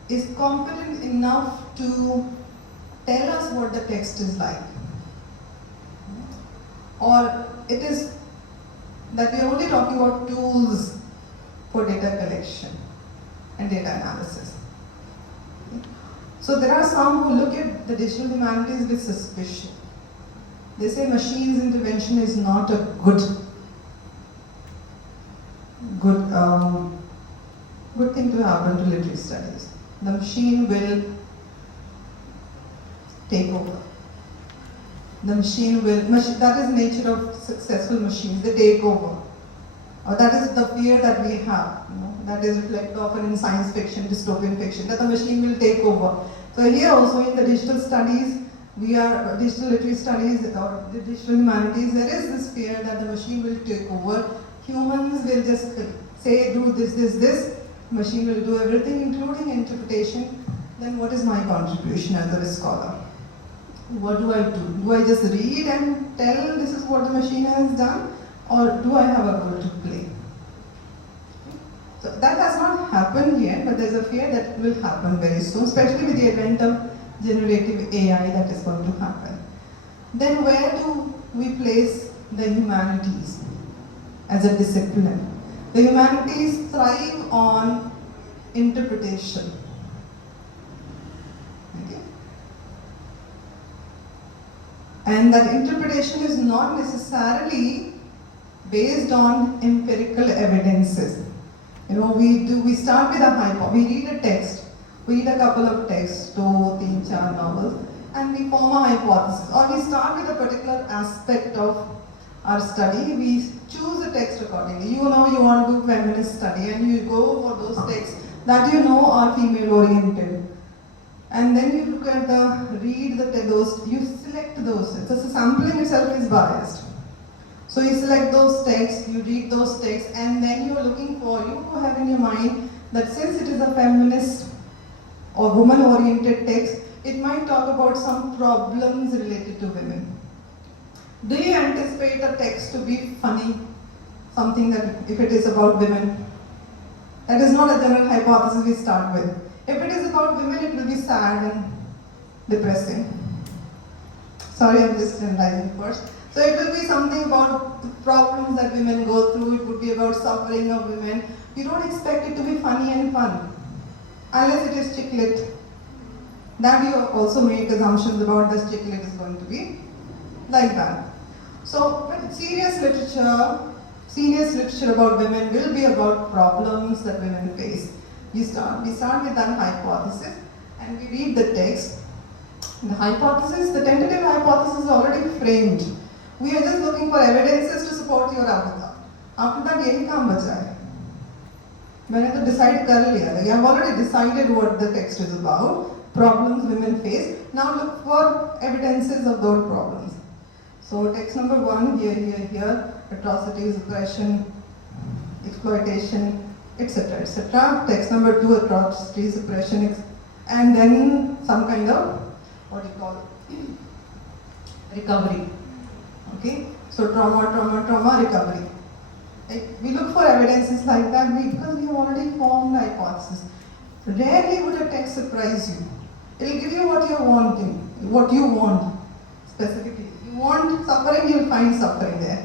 is competent enough to tell us what the text is like. Or it is that we are only talking about tools for data collection and data analysis. So there are some who look at the digital humanities with suspicion. They say machine's intervention is not a good thing to happen to literary studies. The machine will take over. The machine will, that is the nature of successful machines, they take over. That is the fear that we have, that is reflected often in science fiction, dystopian fiction, that the machine will take over. So here also in the digital studies, digital literary studies or the digital humanities, there is this fear that the machine will take over. Humans will just say, do this, machine will do everything, including interpretation. Then what is my contribution as a scholar? What do I do? Do I just read and tell this is what the machine has done? Or do I have a role to play? So that has not happened yet, but there's a fear that it will happen very soon, especially with the advent of generative AI that is going to happen. Then where do we place the humanities as a discipline? The humanities thrive on interpretation. Okay? And that interpretation is not necessarily based on empirical evidences. We start with a hypothesis. We read a text, we read a couple of texts, 2, 3, 4 novels, and we form a hypothesis. Or we start with a particular aspect of our study, we choose a text accordingly. You want to do feminist study, and you go for those texts that are female oriented. And then you look at you select those. It's the sampling itself is biased. So you select those texts, you read those texts, and then you have in your mind that since it is a feminist or woman-oriented text, it might talk about some problems related to women. Do you anticipate a text to be funny? Something that if it is about women? That is not a general hypothesis we start with. If it is about women, it will be sad and depressing. Sorry, I'm just generalizing first. So it will be something about the problems that women go through. It would be about suffering of women. You don't expect it to be funny and fun, unless it is chick lit. That you also make assumptions about this chick lit is going to be like that. So, but serious literature about women will be about problems that women face. We start with that hypothesis, and we read the text. The tentative hypothesis is already framed. We are just looking for evidences to support your avatar. After that, यही काम बचा है. मैंने तो decide कर लिया था. You have already decided what the text is about, problems women face. Now look for evidences of those problems. So text number 1, here, atrocities, oppression, exploitation, etc., etc. Text number 2, atrocities, oppression, and then some kind of, what do you call it, recovery. Okay, so trauma, recovery. Like, we look for evidences like that because we have already formed the hypothesis. Rarely would a text surprise you. It will give you what you're wanting, what you want specifically. You want suffering, you'll find suffering there.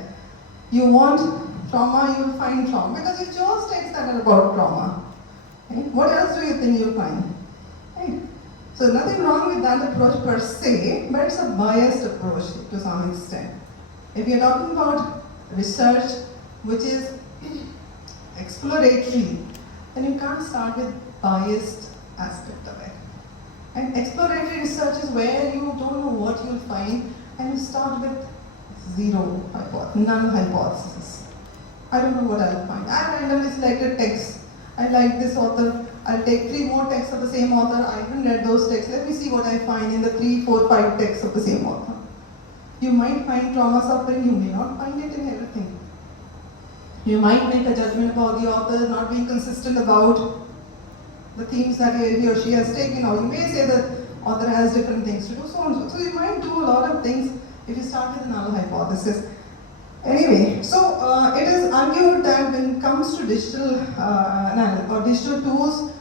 You want trauma, you'll find trauma because you chose texts that are about trauma. Right? What else do you think you'll find? Right? So nothing wrong with that approach per se, but it's a biased approach to some extent. If you're talking about research which is exploratory, then you can't start with biased aspect of it. And exploratory research is where you don't know what you'll find and you start with null hypothesis. I don't know what I'll find. I randomly selected texts. I like this author. I'll take 3 more texts of the same author. I haven't read those texts. Let me see what I find in the 3, 4, 5 texts of the same author. You might find trauma suffering, you may not find it in everything. You might make a judgment about the author not being consistent about the themes that he or she has taken, or you may say the author has different things to do, so on. So you might do a lot of things if you start with a null hypothesis. Anyway, so it is argued that when it comes to digital or digital tools,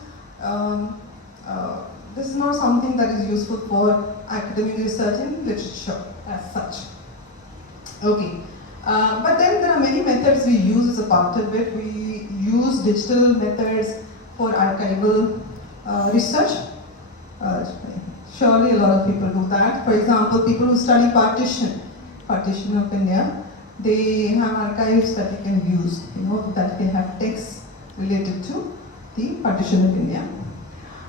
this is not something that is useful for academic research in literature as such. Okay. But then there are many methods we use as a part of it. We use digital methods for archival research. Surely a lot of people do that. For example, people who study partition of India, they have archives that you can use, that can have texts related to the partition of India.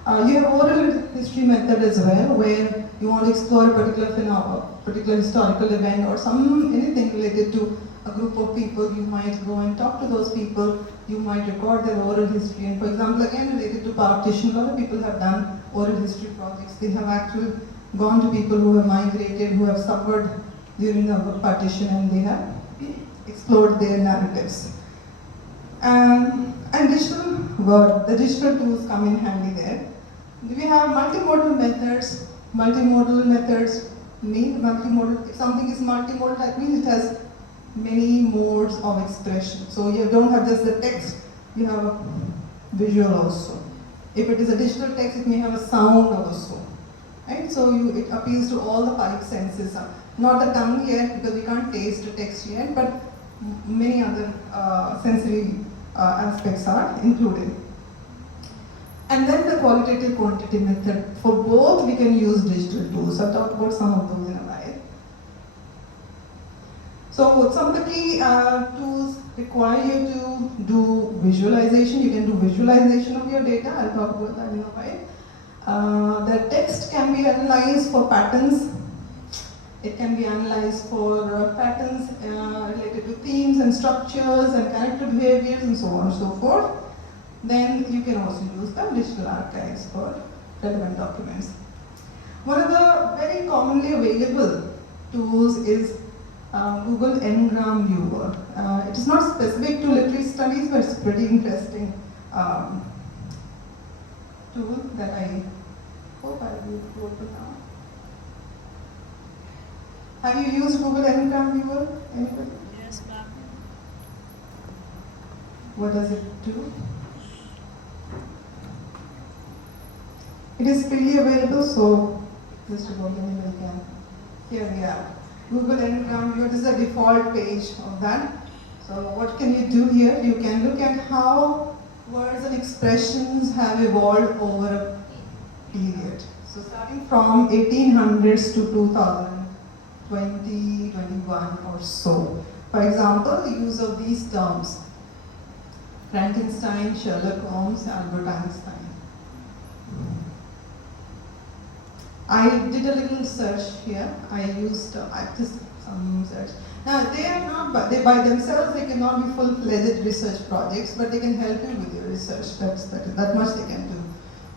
You have oral history method as well, where you want to explore a particular historical event or anything related to a group of people. You might go and talk to those people. You might record their oral history. And for example, again related to partition, a lot of people have done oral history projects. They have actually gone to people who have migrated, who have suffered during the partition, and they have explored their narratives. And the digital tools come in handy there. We have multimodal methods. If something is multimodal, that means it has many modes of expression. So you don't have just the text, you have a visual also. If it is a digital text, it may have a sound also. Right? So it appeals to all the 5 senses. Not the tongue yet, because we can't taste the text yet, but many other sensory aspects are included. And then the qualitative quantitative method. For both, we can use digital tools. I'll talk about some of those in a while. So some of the key tools require you to do visualization. You can do visualization of your data. I'll talk about that in a while. The text can be analyzed for patterns. It can be analyzed for patterns related to themes and structures and character behaviors and so on and so forth. Then you can also use the digital archives for relevant documents. One of the very commonly available tools is Google Ngram Viewer. It is not specific to literary studies, but it's a pretty interesting tool that I hope I will go to now. Have you used Google Ngram Viewer? Anybody? Yes, ma'am. What does it do? It is freely available, so just about anybody can. Here we are. Google Ngram Viewer. This is the default page of that. So what can you do here? You can look at how words and expressions have evolved over a period. So starting from 1800s to 2020, 21 or so. For example, the use of these terms: Frankenstein, Sherlock Holmes, Albert Einstein. I did a little search here. I used just some search. Now they are not, by themselves they cannot be full-fledged research projects, but they can help you with your research. That much they can do.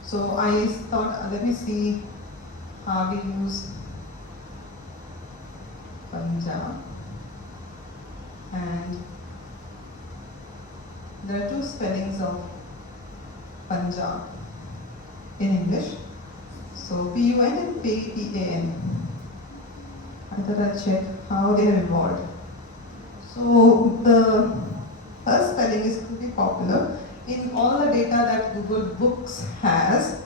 So I thought, let me see how we use Punjab. And there are two spellings of Punjab in English. So P-U-N and P-A-N. I thought I'd check how they have evolved. So the first spelling is pretty popular. In all the data that Google Books has,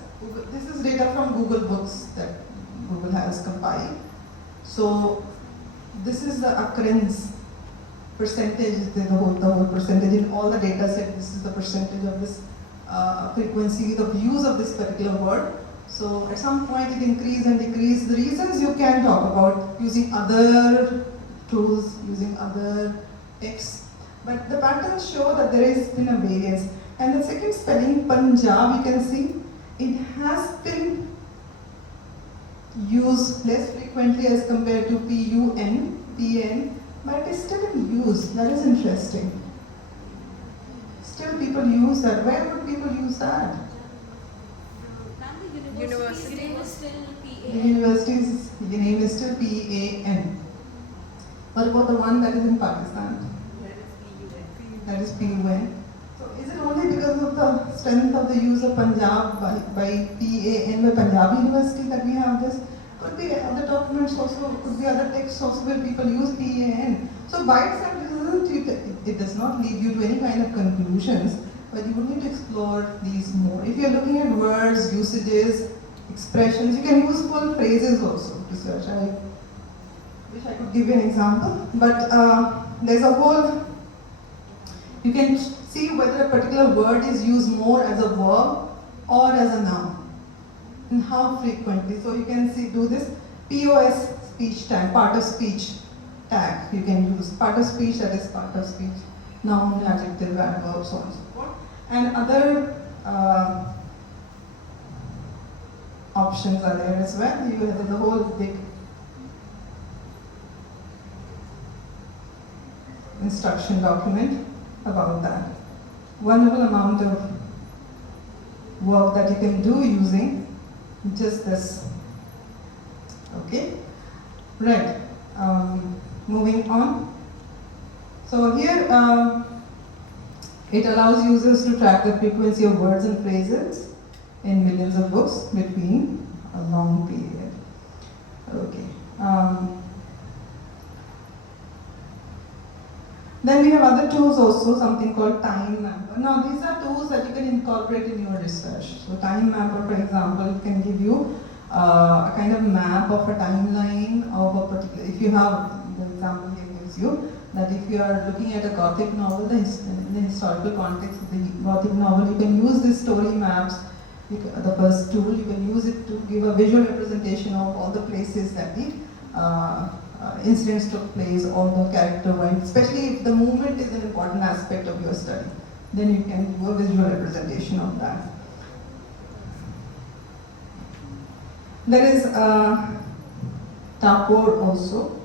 this is data from Google Books that Google has compiled. So this is the occurrence percentage, the whole percentage in all the data set. This is the percentage of this frequency, the use of this particular word. So at some point it increased and decreased. The reasons you can talk about using other tools, using other texts, but the patterns show that there has been a variance. And the second spelling, Punjab, you can see, it has been used less frequently as compared to P-U-N, P-N, but it is still in use. That is interesting. Still people use that. Where would people use that? The university's name is still The PA. university's name is still P-A-N. What about the one that is in Pakistan? That is P-U-N. So is it only because of the strength of the use of Punjab by P-A-N, by Punjab University, that we have this? Could be other documents also, could be other texts also where people use P-A-N. So by itself, it does not lead you to any kind of conclusions, but you would need to explore these more. If you're looking at words, usages, expressions, you can use full phrases also to search. I wish I could give you an example, but there's a whole, you can see whether a particular word is used more as a verb or as a noun, and how frequently. So you can see, do this POS speech tag, part of speech tag you can use. Part of speech, that is part of speech, noun, adjective, adverb, so on and so forth. And other options are there as well. You have the whole big instruction document about that. Wonderful amount of work that you can do using just this. Okay, right. Moving on. So here it allows users to track the frequency of words and phrases in millions of books between a long period. Okay. Then we have other tools also, something called Time Mapper. Now these are tools that you can incorporate in your research. So Time Mapper, for example, can give you a kind of map of a timeline of a particular, if you have, the example here gives you, that if you are looking at a Gothic novel, in the historical context of the Gothic novel, you can use these story maps. The first tool, you can use it to give a visual representation of all the places that the incidents took place, all the character went, especially if the movement is an important aspect of your study, then you can do a visual representation of that. There is Tapor also.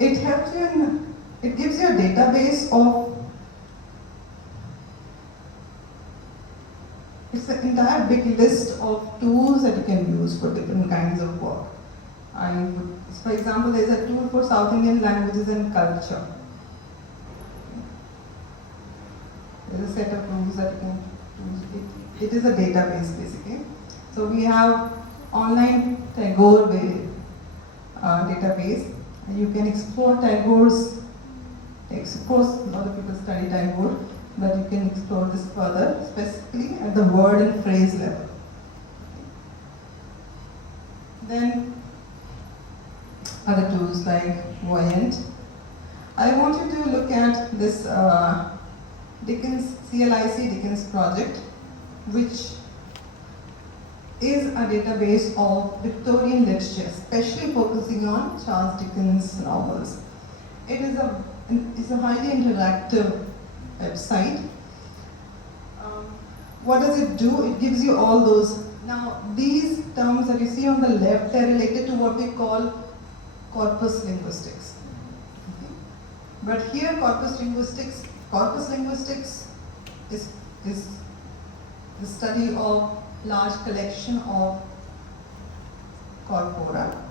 It helps you in, it gives you a database of, it's an entire big list of tools that you can use for different kinds of work. For example, there is a tool for South Indian languages and culture. There is a set of tools that you can use. It is a database basically. So we have online Tagore database, and you can explore Tagore's text. Of course, a lot of people study Tagore, but you can explore this further, specifically at the word and phrase level. Then other tools like Voyant. I want you to look at this Dickens, CLIC Dickens project, which is a database of Victorian literature, especially focusing on Charles Dickens novels. It is a highly interactive website. What does it do? It gives you all those. Now, these terms that you see on the left, they're related to what we call corpus linguistics. Okay. But here, corpus linguistics is the study of large collection of corpora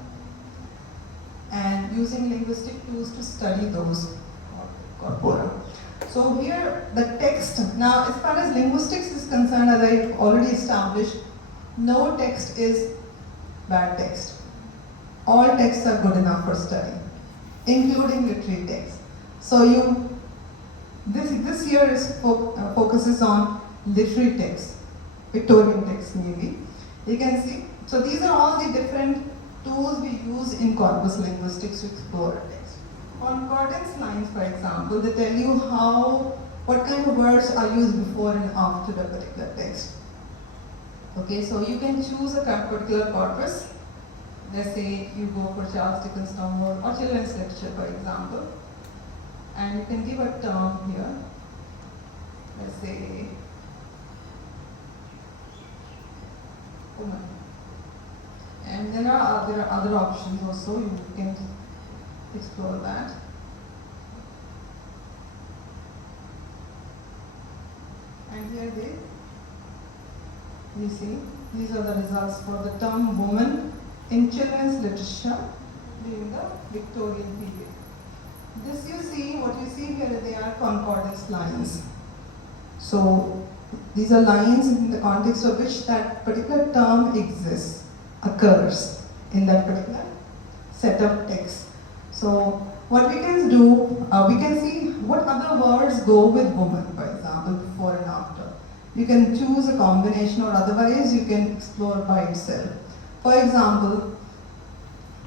and using linguistic tools to study those corpora. So here the text, now as far as linguistics is concerned, as I've already established, no text is bad text. All texts are good enough for study, including literary texts. So this year focuses on literary texts, Victorian texts maybe. You can see, so these are all the different tools we use in corpus linguistics to explore a text. Concordance lines, for example, they tell you what kind of words are used before and after a particular text. Okay, so you can choose a particular corpus. Let's say you go for Charles Dickens novel or children's literature, for example, and you can give a term here. Let's say woman. And there are other options also. You can explore that. And here you see, these are the results for the term woman in children's literature during the Victorian period. This you see, what you see here, they are concordance lines. So these are lines in the context of which that particular term exists, occurs in that particular set of text. So what we can do, we can see what other words go with woman, for example, before and after. You can choose a combination, or otherwise you can explore by itself. For example,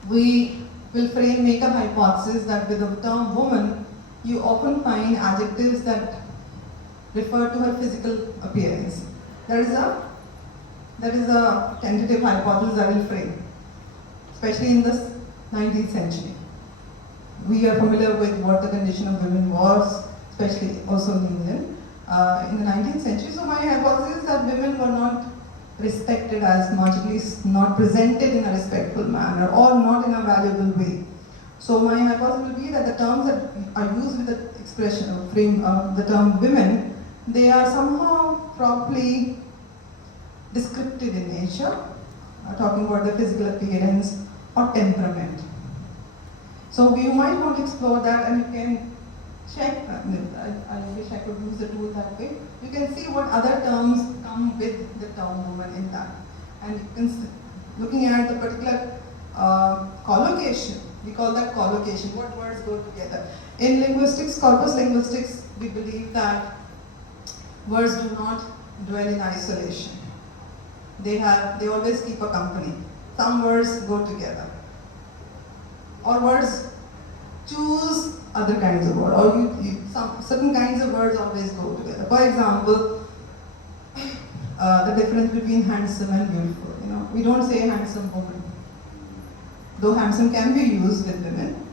we will make a hypothesis that with the term woman, you often find adjectives that refer to her physical appearance. That is a tentative hypothesis I will frame, especially in the 19th century. We are familiar with what the condition of women was, especially also in England, in the 19th century. So my hypothesis is that women were not respected as much, at least not presented in a respectful manner or not in a valuable way. So my hypothesis will be that the terms that are used with the expression or frame the term women, they are somehow probably descriptive in nature, talking about the physical appearance or temperament. So you might want to explore that, and you can check. I wish I could use the tool that way. You can see what other terms come with the term woman in that. And you can, looking at the particular collocation, we call that collocation, what words go together. In linguistics, corpus linguistics, we believe that words do not dwell in isolation. They always keep a company. Some words go together. Or words choose other kinds of words, or some certain kinds of words always go together. For example, the difference between handsome and beautiful. We don't say handsome woman, though handsome can be used with women,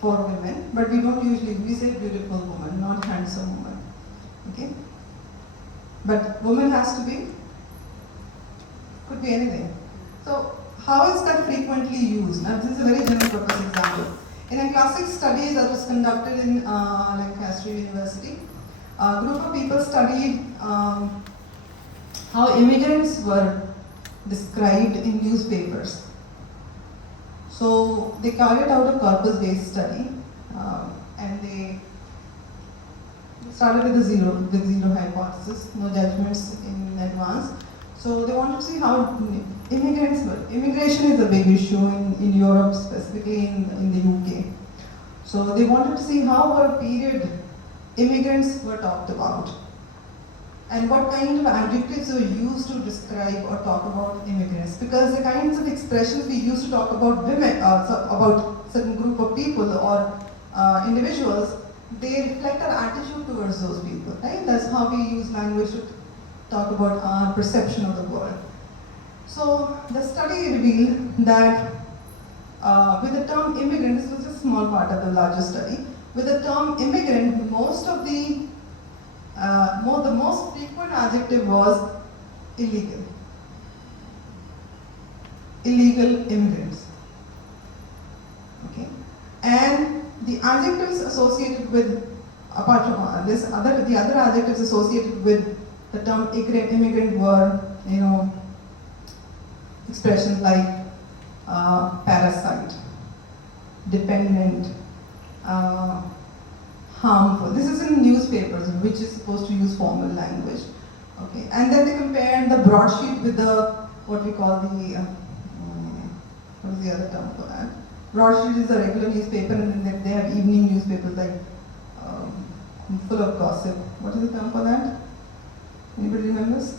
for women, but we don't usually, we say beautiful woman, not handsome woman. Okay? But woman has to be, could be anything. So how is that frequently used? Now this is a very general purpose example. In a classic study that was conducted in Lancaster University, a group of people studied how immigrants were described in newspapers. So they carried out a corpus-based study, and they started with the zero hypothesis, no judgments in advance. So they wanted to see how immigrants were. Immigration is a big issue in Europe, specifically in the UK. So they wanted to see how for a period immigrants were talked about, and what kind of adjectives were used to describe or talk about immigrants. Because the kinds of expressions we use to talk about women, about certain group of people or individuals, they reflect our attitude towards those people, right? That's how we use language to talk about our perception of the world. So the study revealed that with the term immigrant, this was a small part of the larger study, with the term immigrant, the most frequent adjective was illegal. Illegal immigrants. Okay? And the adjectives associated with, apart from the other adjectives associated with the term immigrant were, expressions like parasite, dependent, harmful. This is in newspapers, which is supposed to use formal language. Okay, and then they compared the broadsheet with the what we call the what is the other term for that? Broadsheet is a regular newspaper, and then they have evening newspapers like full of gossip. What is the term for that? Anybody remembers?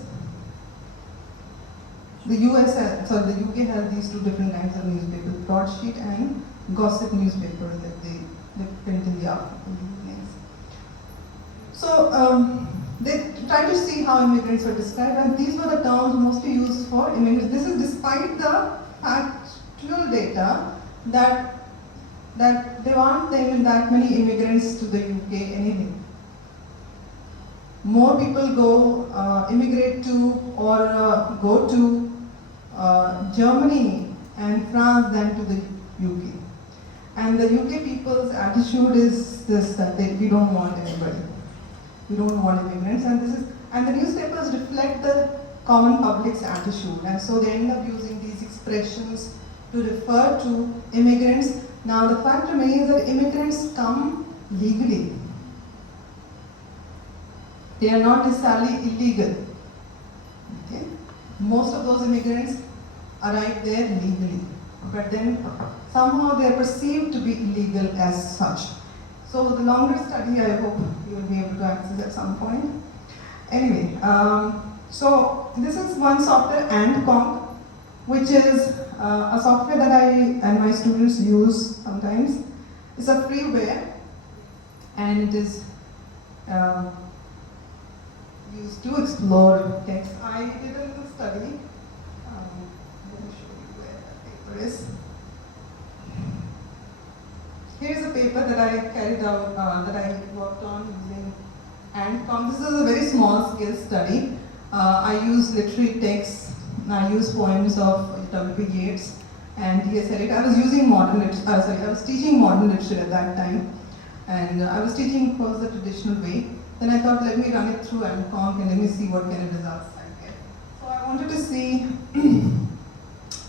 The the UK has these two different kinds of newspapers, broadsheet and gossip newspapers that they print in the evenings. So they try to see how immigrants were described, and these were the terms mostly used for immigrants. This is despite the factual data that there aren't that many immigrants to the UK anyway. More people immigrate to or go to Germany and France than to the UK. And the UK people's attitude is this, that we don't want anybody. We don't want immigrants, and the newspapers reflect the common public's attitude, and so they end up using these expressions to refer to immigrants. Now the fact remains that immigrants come legally. They are not necessarily illegal. Okay? Most of those immigrants arrive there legally, but then somehow they are perceived to be illegal as such. So the longer study, I hope you will be able to access at some point. Anyway, so this is one software, AntConc, which is a software that I and my students use sometimes. It's a freeware, and it is used to explore text. I did a little study. Let me show you where that paper is. Here's a paper that I carried out, that I worked on using AntConc. This is a very small scale study. I use literary texts. I use poems of W.B. Yeats and T.S. Eliot. I was using I was teaching modern literature at that time, and I was teaching first the traditional way. Then I thought, let me run it through AntConc and let me see what kind of results I get. So I wanted to see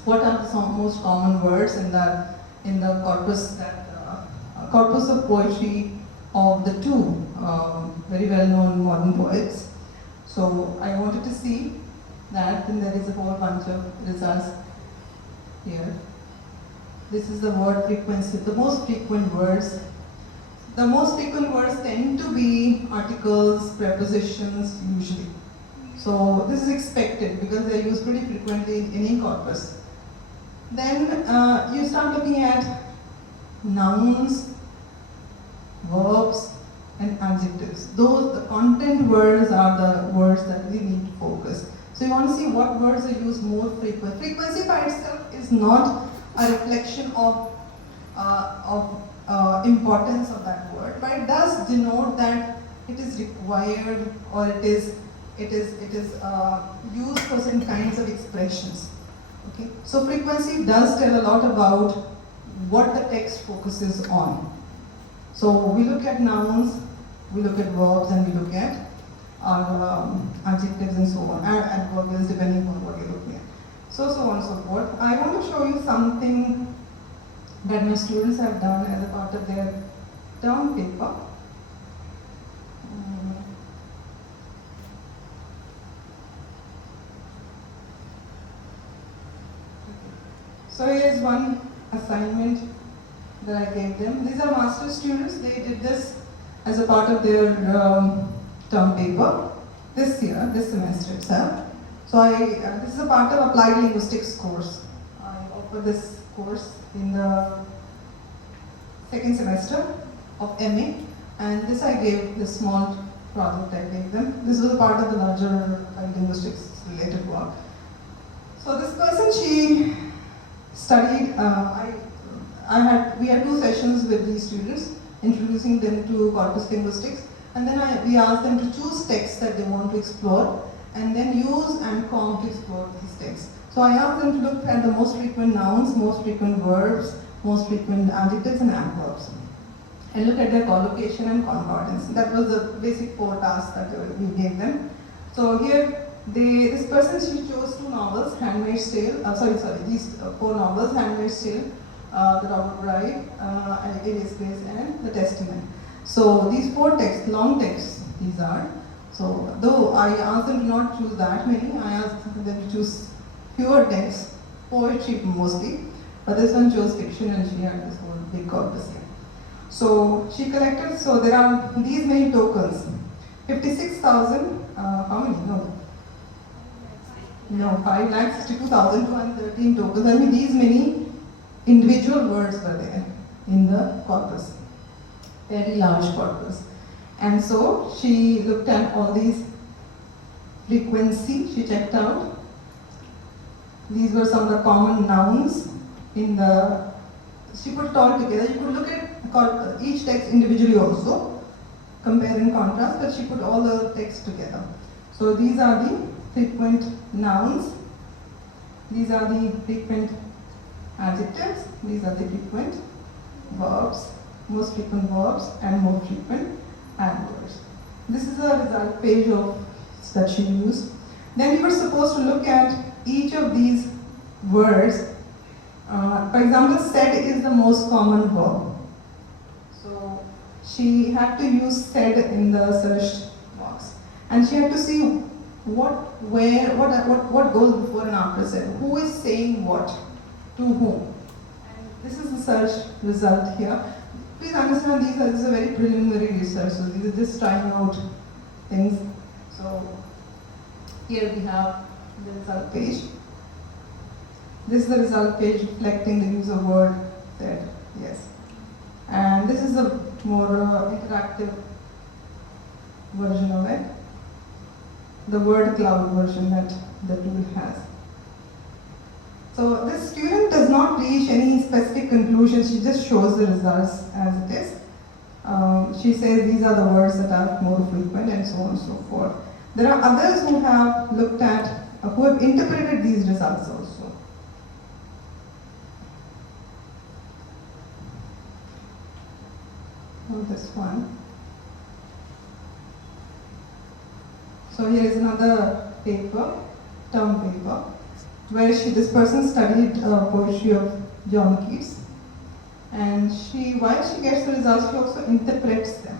what are the most common words in the corpus of poetry of the two very well-known modern poets. So I wanted to see that, and there is a whole bunch of results here. This is the word frequency, the most frequent words. The most frequent words tend to be articles, prepositions, usually. So this is expected because they are used pretty frequently in any corpus. Then you start looking at nouns, verbs, and adjectives. The content words are the words that we need to focus. So you want to see what words are used more frequently. Frequency by itself is not a reflection of importance of that word, but it does denote that it is required or it is used for certain kinds of expressions. Okay, so frequency does tell a lot about what the text focuses on. So we look at nouns, we look at verbs, and we look at adjectives and so on, and adverbs depending on what you're looking at. So on and so forth. I want to show you something that my students have done as a part of their term paper. So here's one assignment that I gave them. These are master's students. They did this as a part of their term paper this semester itself. So this is a part of applied linguistics course. I offer this course in the second semester of MA, and this I gave this small project I gave them. This was a part of the larger linguistics related work. So this person, she studied. We had 2 sessions with these students, introducing them to corpus linguistics, and then we asked them to choose texts that they want to explore, and then use AntConc to explore these texts. So I asked them to look at the most frequent nouns, most frequent verbs, most frequent adjectives and adverbs, and look at their collocation and concordance. That was the basic 4 tasks that we gave them. So here, this person, she chose two novels, Handmaid's Tale, these four novels, Handmaid's Tale, The Robber Bride, Alias Grace, and The Testament. So these four texts, long texts, these are. So though I asked them to not choose that many, I asked them to choose fewer texts, poetry mostly, but this one chose fiction and she had this whole big corpus here. So she collected, so there are these many tokens. 56,000, how many? No, 5,62,213 tokens. I mean, these many individual words were there in the corpus. Very large corpus. And so she looked at all these frequency, she checked out. These were some of the common nouns in the, she put it all together. You could look at each text individually also, compare and contrast, but she put all the texts together. So these are the frequent nouns, these are the frequent adjectives, these are the frequent verbs, most frequent verbs and more frequent adverbs. This is a result page that she used. Then we were supposed to look at each of these words. For example, said is the most common verb. So she had to use said in the search box. And she had to see what goes before and after said. Who is saying what to whom? And this is the search result here. Please understand this is a very preliminary research, so these are just trying out things. So here we have the result page. This is the result page reflecting the use of word said, yes. And this is a more interactive version of it. The word cloud version that the tool has. So this student does not reach any specific conclusions, she just shows the results as it is. She says these are the words that are more frequent and so on and so forth. There are others who have looked at, who have interpreted these results also. This one. So here is another paper, term paper, where this person studied poetry of John Keats, and while she gets the results, she also interprets them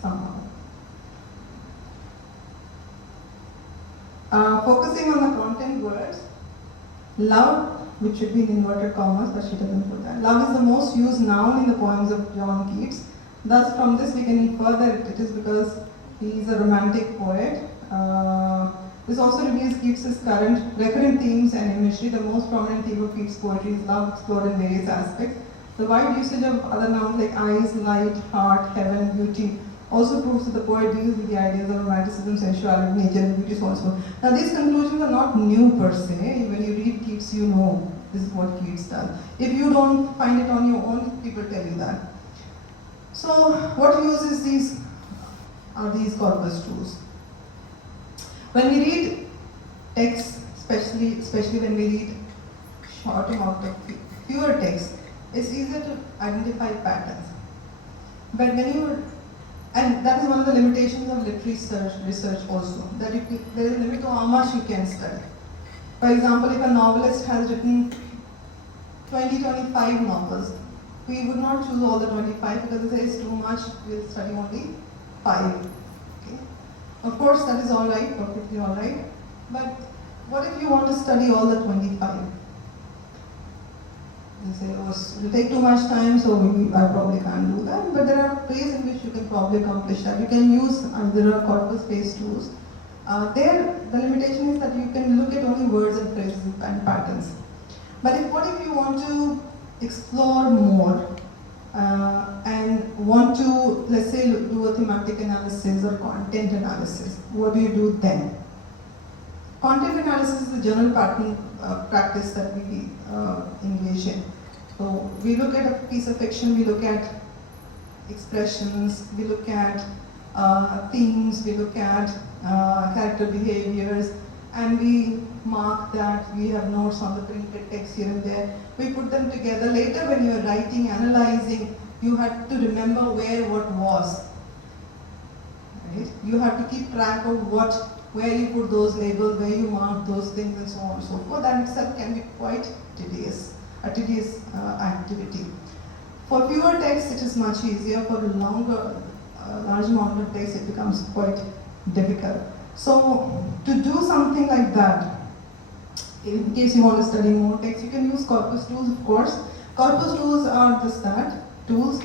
somehow. Focusing on the content words, love, which should be in inverted commas, but she doesn't put that. Love is the most used noun in the poems of John Keats. Thus, from this we can infer that it is because he is a romantic poet. This also reveals Keats's recurrent themes and imagery. The most prominent theme of Keats' poetry is love explored in various aspects. The wide usage of other nouns like eyes, light, heart, heaven, beauty also proves that the poet deals with the ideas of romanticism, sensuality, nature, and beauty also. Now these conclusions are not new per se. When you read Keats, you know this is what Keats does. If you don't find it on your own, people tell you that. So what uses these corpus tools? When we read text, especially when we read short amount of fewer text, it's easier to identify patterns. But and that is one of the limitations of literary research also, that there is a limit to how much you can study. For example, if a novelist has written 25 novels, we would not choose all the 25 because it says too much, we'll study only 5. Okay? Of course, that is alright, perfectly alright, but what if you want to study all the 25? You say, oh, it will take too much time, so I probably can't do that. But there are ways in which you can probably accomplish that. You can use either corpus-based tools. The limitation is that you can look at only words and phrases and patterns. But what if you want to explore more and want to, let's say, do a thematic analysis or content analysis? What do you do then? Content analysis is the general pattern practice that we engage in. So we look at a piece of fiction, we look at expressions, we look at themes, we look at character behaviors, and we mark that, we have notes on the printed text here and there. We put them together. Later when you are writing, analyzing, you have to remember where what was. right? You have to keep track of where you put those labels, where you mark those things, and so on and so forth. That itself can be quite tedious, a tedious activity. For fewer texts, it is much easier. For large amount of text, it becomes quite difficult. So, to do something like that, in case you want to study more text, you can use corpus tools, of course. Corpus tools are just that, tools.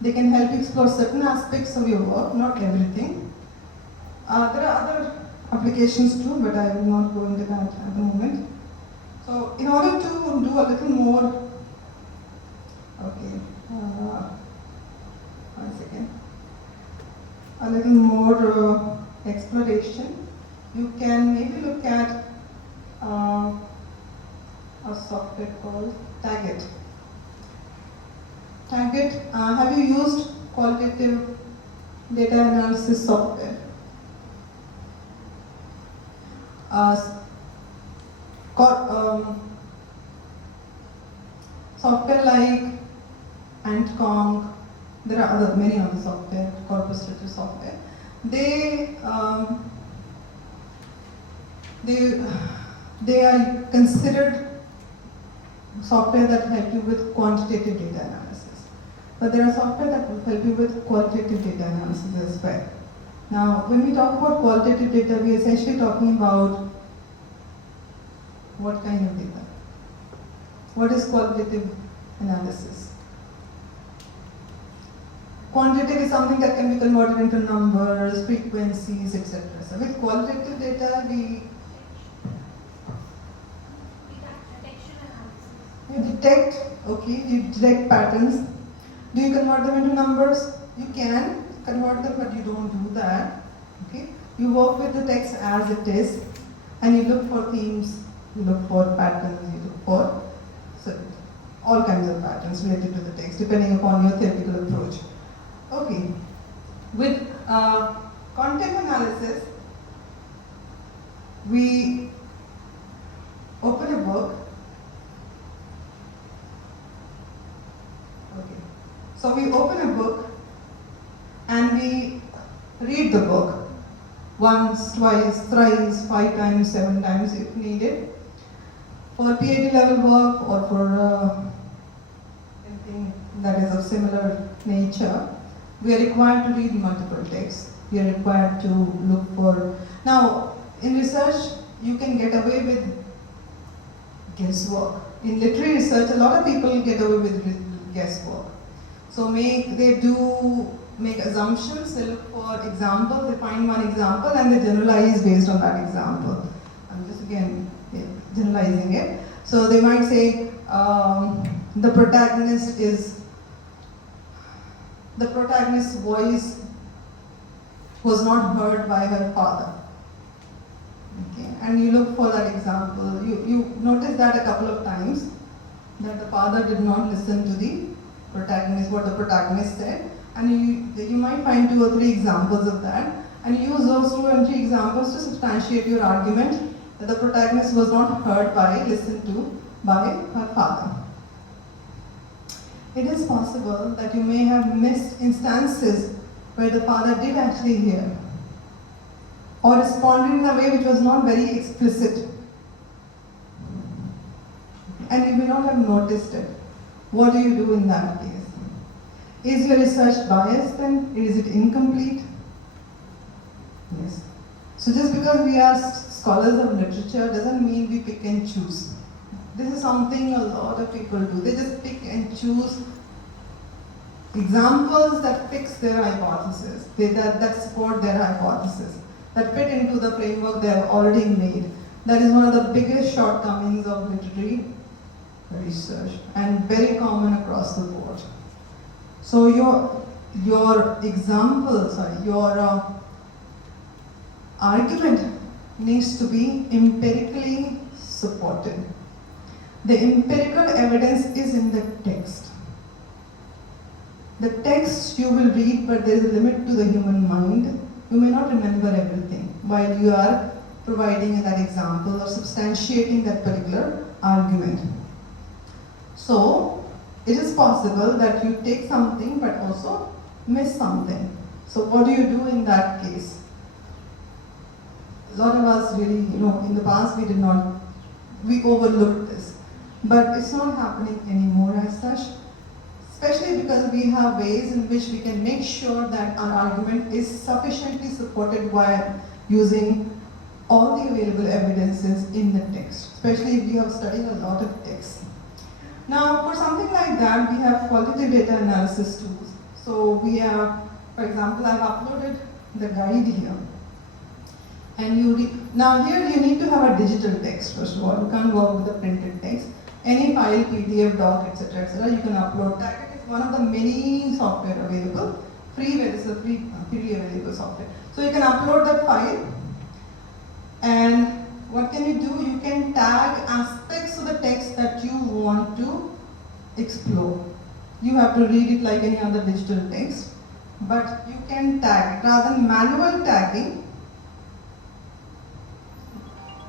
They can help you explore certain aspects of your work, not everything. There are other applications too, but I will not go into that at the moment. So, in order to do a little more, okay, 1 second, a little more exploration, you can maybe look at a software called Tagit. Tagit, have you used qualitative data analysis software? Software like Antcong, there are many other software, corpus literature software. They are considered software that help you with quantitative data analysis. But there are software that will help you with qualitative data analysis as well. Now, when we talk about qualitative data, we are essentially talking about what kind of data? What is qualitative analysis? Quantitative is something that can be converted into numbers, frequencies, etc. So with qualitative data, you detect, okay, you detect patterns. Do you convert them into numbers? You can convert them, but you don't do that. Okay? You work with the text as it is, and you look for themes, you look for patterns, you look for all kinds of patterns related to the text, depending upon your theoretical approach. Okay. With content analysis, we open a book. Okay. So we open a book and we read the book once, twice, thrice, 5 times, 7 times if needed. For PhD level work or for anything that is of similar nature, we are required to read multiple texts. We are required to look for. Now, in research, you can get away with guesswork. In literary research, a lot of people get away with guesswork. So they do make assumptions, they look for examples, they find one example and they generalize based on that example. I'm just again generalizing it. So they might say the protagonist's voice was not heard by her father. Okay? And you look for that example. You notice that a couple of times, that the father did not listen to the protagonist, what the protagonist said, and you might find 2 or 3 examples of that, and use those 2 or 3 examples to substantiate your argument that the protagonist was not heard by, listened to by her father. It is possible that you may have missed instances where the father did actually hear or responded in a way which was not very explicit, and you may not have noticed it. What do you do in that case? Is your research biased then? Is it incomplete? Yes. So just because we are scholars of literature doesn't mean we pick and choose. This is something a lot of people do. They just pick and choose examples that fix their hypothesis, that support their hypothesis, that fit into the framework they have already made. That is one of the biggest shortcomings of literary research and very common across the board. So your example, your argument needs to be empirically supported. The empirical evidence is in the text. The text you will read, but there is a limit to the human mind. You may not remember everything while you are providing that example or substantiating that particular argument. So, it is possible that you take something but also miss something. So what do you do in that case? A lot of us really, in the past we overlooked this. But it's not happening anymore as such, especially because we have ways in which we can make sure that our argument is sufficiently supported while using all the available evidences in the text, especially if you have studied a lot of text. Now, for something like that, we have qualitative data analysis tools. So we have, for example, I've uploaded the guide here. And now here you need to have a digital text, first of all. You can't work with the printed text. Any file, PDF, doc, etc., you can upload. That is one of the many software available. Freeware is a freely available software. So you can upload that file. And what can you do? You can tag aspects of the text that you want to explore. You have to read it like any other digital text, but you can tag it. Rather than manual tagging,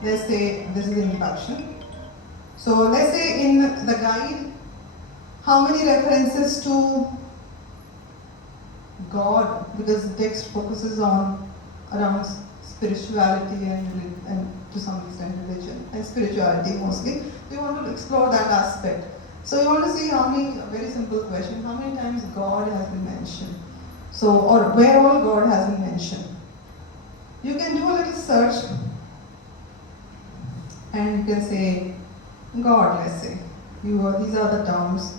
let's say this is the introduction. So let's say in the guide, how many references to God, because the text focuses around spirituality and to some extent religion and spirituality mostly. We want to explore that aspect. So you want to see how many, a very simple question, how many times God has been mentioned. So, or where all God has been mentioned. You can do a little search and you can say, God, let's say. These are the terms.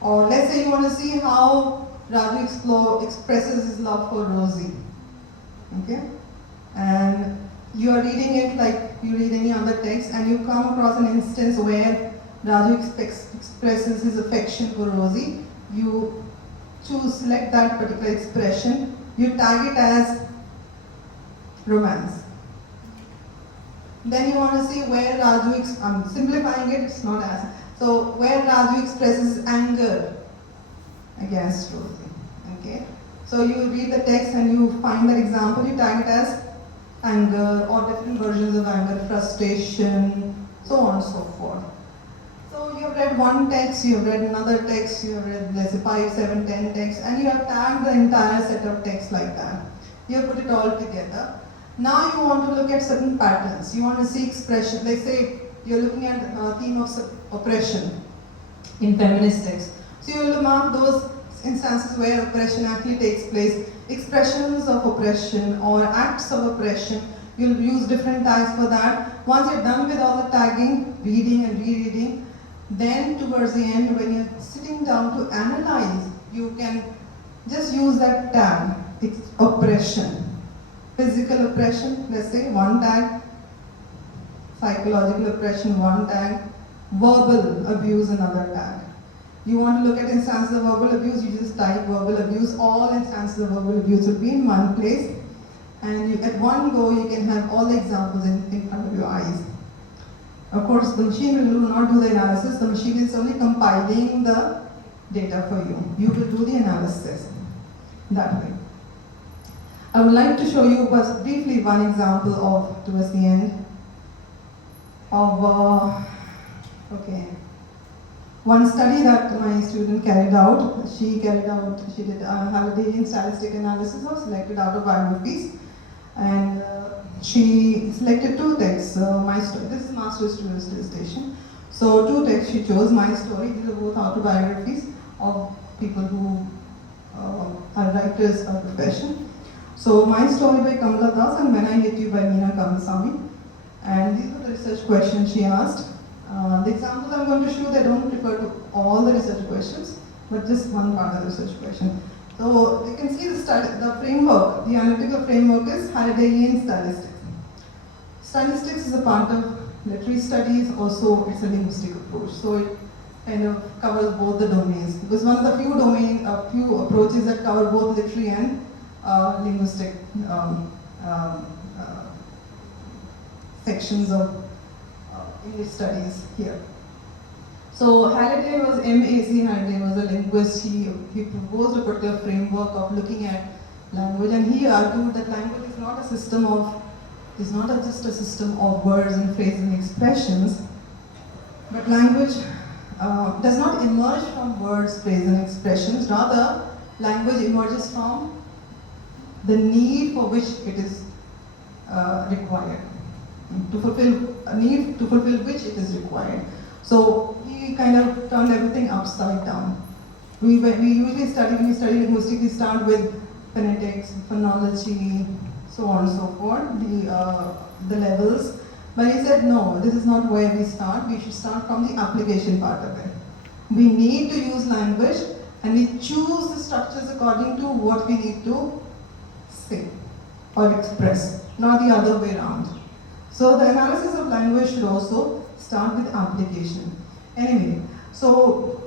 Or let's say you want to see how Raju expresses his love for Rosie. Okay? And you are reading it like you read any other text, and you come across an instance where Raju expresses his affection for Rosie. You select that particular expression, you tag it as romance. Then you want to see where Raju, I'm simplifying it, it's not as, so where Raju expresses anger against Rosie. Okay? So you read the text and you find that example, you tag it as anger or different versions of anger, frustration, so on and so forth. So you have read one text, you have read another text, you have read let's say 5, 7, 10 texts, and you have tagged the entire set of texts like that. You have put it all together. Now you want to look at certain patterns. You want to see expression. Let's say you're looking at a theme of oppression in feminist texts. So you will mark those instances where oppression actually takes place, expressions of oppression or acts of oppression. You'll use different tags for that. Once you're done with all the tagging, reading and rereading, then towards the end, when you're sitting down to analyze, you can just use that tag, oppression. Physical oppression, let's say, one tag. Psychological oppression, one tag. Verbal abuse, another tag. You want to look at instances of verbal abuse, you just type verbal abuse. All instances of verbal abuse will be in one place. And at one go, you can have all the examples in front of your eyes. Of course, the machine will not do the analysis. The machine is only compiling the data for you. You will do the analysis that way. I would like to show you briefly one example of, towards the end, of, one study that my student carried out. She did a Haldane statistic analysis of selected autobiographies, and she selected two texts. This is master's student station. So two texts she chose, My Story. These are both autobiographies of people who are writers of profession. So My Story by Kamala Das and When I Hit You by Meena Kamasamy. And these are the research questions she asked. The examples I'm going to show, they don't refer to all the research questions, but just one part of the research question. So you can see the framework, the analytical framework is Haldane statistics. Statistics is a part of literary studies, also it's a linguistic approach. So it kind of covers both the domains. Because one of the few approaches that cover both literary and linguistic sections of English studies here. So Halliday was M.A.C. Halliday was a linguist. He proposed a particular framework of looking at language, and he argued that language is not just a system of words and phrases and expressions, but language does not emerge from words, phrases and expressions. Rather, language emerges from the need for which it is required, to fulfill a need to fulfill which it is required. So we kind of turned everything upside down. We usually study, when we study linguistics, we start with phonetics, phonology, so on and so forth, the levels. But he said, no, this is not where we start. We should start from the application part of it. We need to use language, and we choose the structures according to what we need to say or express, not the other way around. So the analysis of language should also start with application. Anyway, so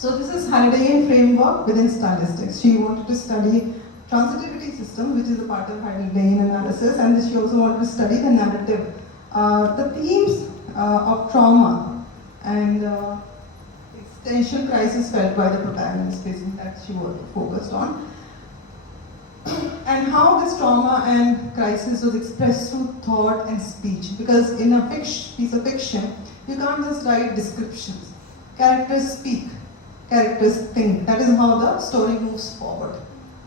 this is Heideggerian framework within stylistics. She wanted to study transitivity system, which is a part of Heideggerian analysis, and she also wanted to study the narrative, the themes of trauma and existential crisis felt by the protagonist, basically that she was focused on, and how this trauma and crisis was expressed through thought and speech. Because in a piece of fiction, you can't just write descriptions. Characters speak, characters think. That is how the story moves forward.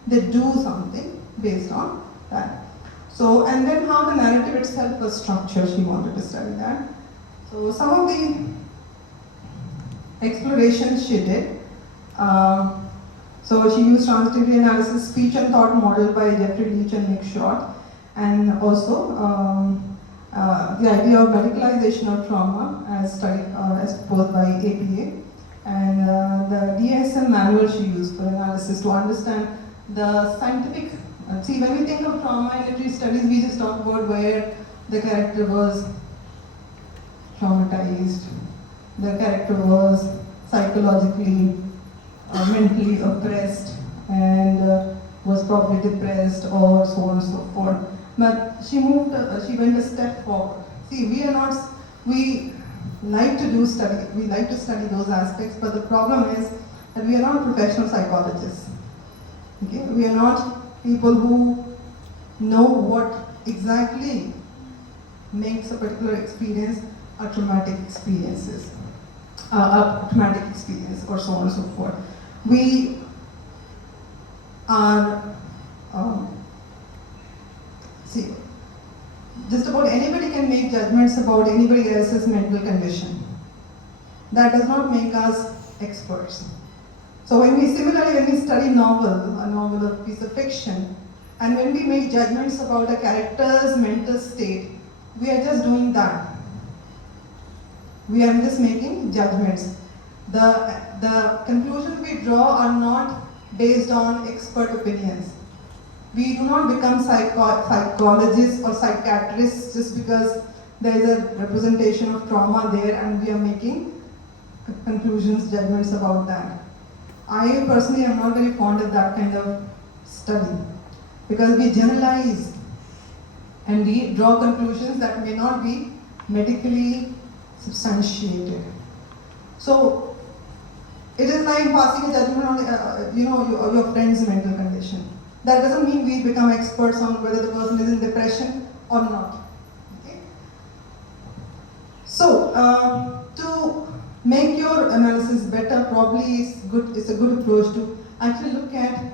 They do something based on that. So, and then how the narrative itself was structured, she wanted to study that. So some of the explorations she did. So she used transitivity analysis, speech and thought model by Jeffrey Leach and Nick Short, and also the idea of medicalization of trauma as studied as proposed by APA, and the DSM manual she used for analysis to understand the scientific. See, when we think of trauma in literary studies, we just talk about where the character was traumatized, the character was psychologically, mentally oppressed, and was probably depressed, or so on and so forth. But she went a step forward. See, we like to study those aspects, but the problem is that we are not professional psychologists. Okay? We are not people who know what exactly makes a particular experience a traumatic experience, or so on and so forth. We are, see, just about anybody can make judgments about anybody else's mental condition. That does not make us experts. So when we study a novel, a piece of fiction, and when we make judgments about a character's mental state, we are just doing that. We are just making judgments. The conclusions we draw are not based on expert opinions. We do not become psychologists or psychiatrists just because there is a representation of trauma there and we are making conclusions, judgments about that. I personally am not very fond of that kind of study because we generalize and we draw conclusions that may not be medically substantiated. So it is like passing a judgment on your friend's mental condition. That doesn't mean we become experts on whether the person is in depression or not. Okay? So to make your analysis better, probably it's a good approach to actually look at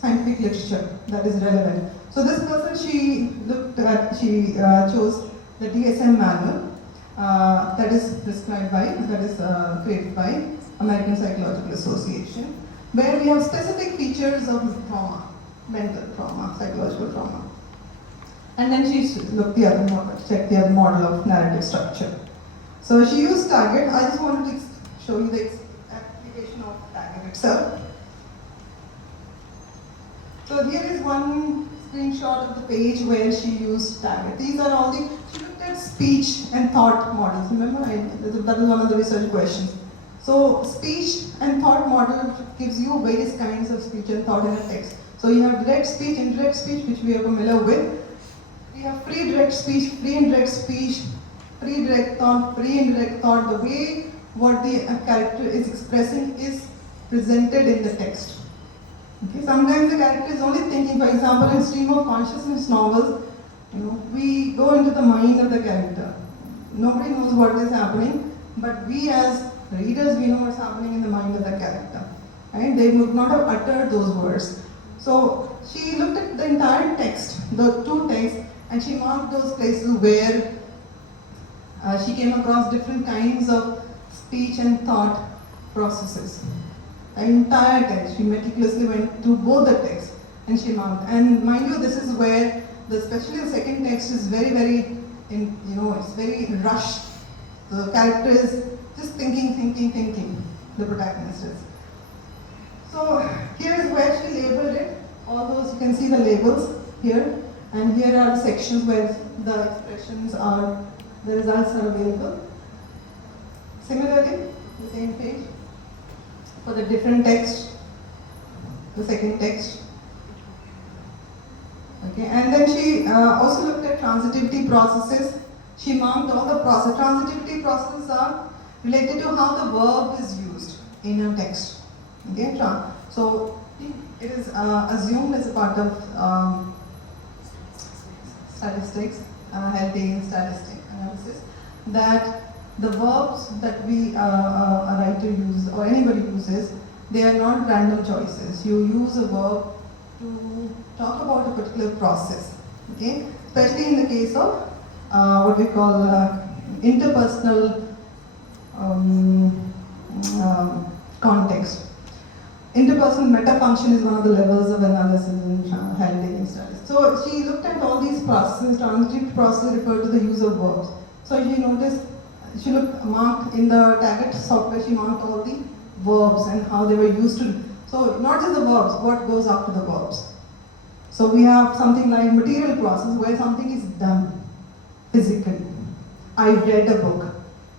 scientific literature that is relevant. So this person, she chose the DSM manual that is created by American Psychological Association, where we have specific features of trauma, mental trauma, psychological trauma. And then she checked the other model of narrative structure. So she used Target. I just wanted to show you the application of Target itself. So here is one screenshot of the page where she used Target. These are all she looked at speech and thought models. Remember, that was one of the research questions. So speech and thought model gives you various kinds of speech and thought in a text. So you have direct speech, indirect speech, which we are familiar with. We have free direct speech, free indirect speech, free direct thought, free indirect thought. The way what the character is expressing is presented in the text. Okay? Sometimes the character is only thinking. For example, in stream of consciousness novels, we go into the mind of the character. Nobody knows what is happening, but we as readers, we know what's happening in the mind of the character. Right? They would not have uttered those words. So So she looked at the entire text, the two texts, and she marked those places where she came across different kinds of speech and thought processes. The entire text, she meticulously went through both the texts and she marked. And mind you, this is where, especially the second text is very, it's very rushed. The character is just thinking, the protagonist is. So here is where she labeled it. All those, you can see the labels here. And here are the sections where the expressions are, the results are available. Similarly, the same page, for the different text, the second text. Okay, and then she also looked at transitivity processes. She marked all the process. Transitivity processes are related to how the verb is used in a text. Okay, so it is assumed as a part of statistics, healthy statistic analysis, that the verbs that we a writer uses or anybody uses, they are not random choices. You use a verb to talk about a particular process, okay? Especially in the case of what we call interpersonal context. Interpersonal metafunction is one of the levels of analysis in Heidegger studies. So she looked at all these processes. Transitive process referred to the use of verbs. So she noticed, she marked in the target software, she marked all the verbs and how they were used to. So not just the verbs, what goes after the verbs. So we have something like material process where something is done physically. I read a book,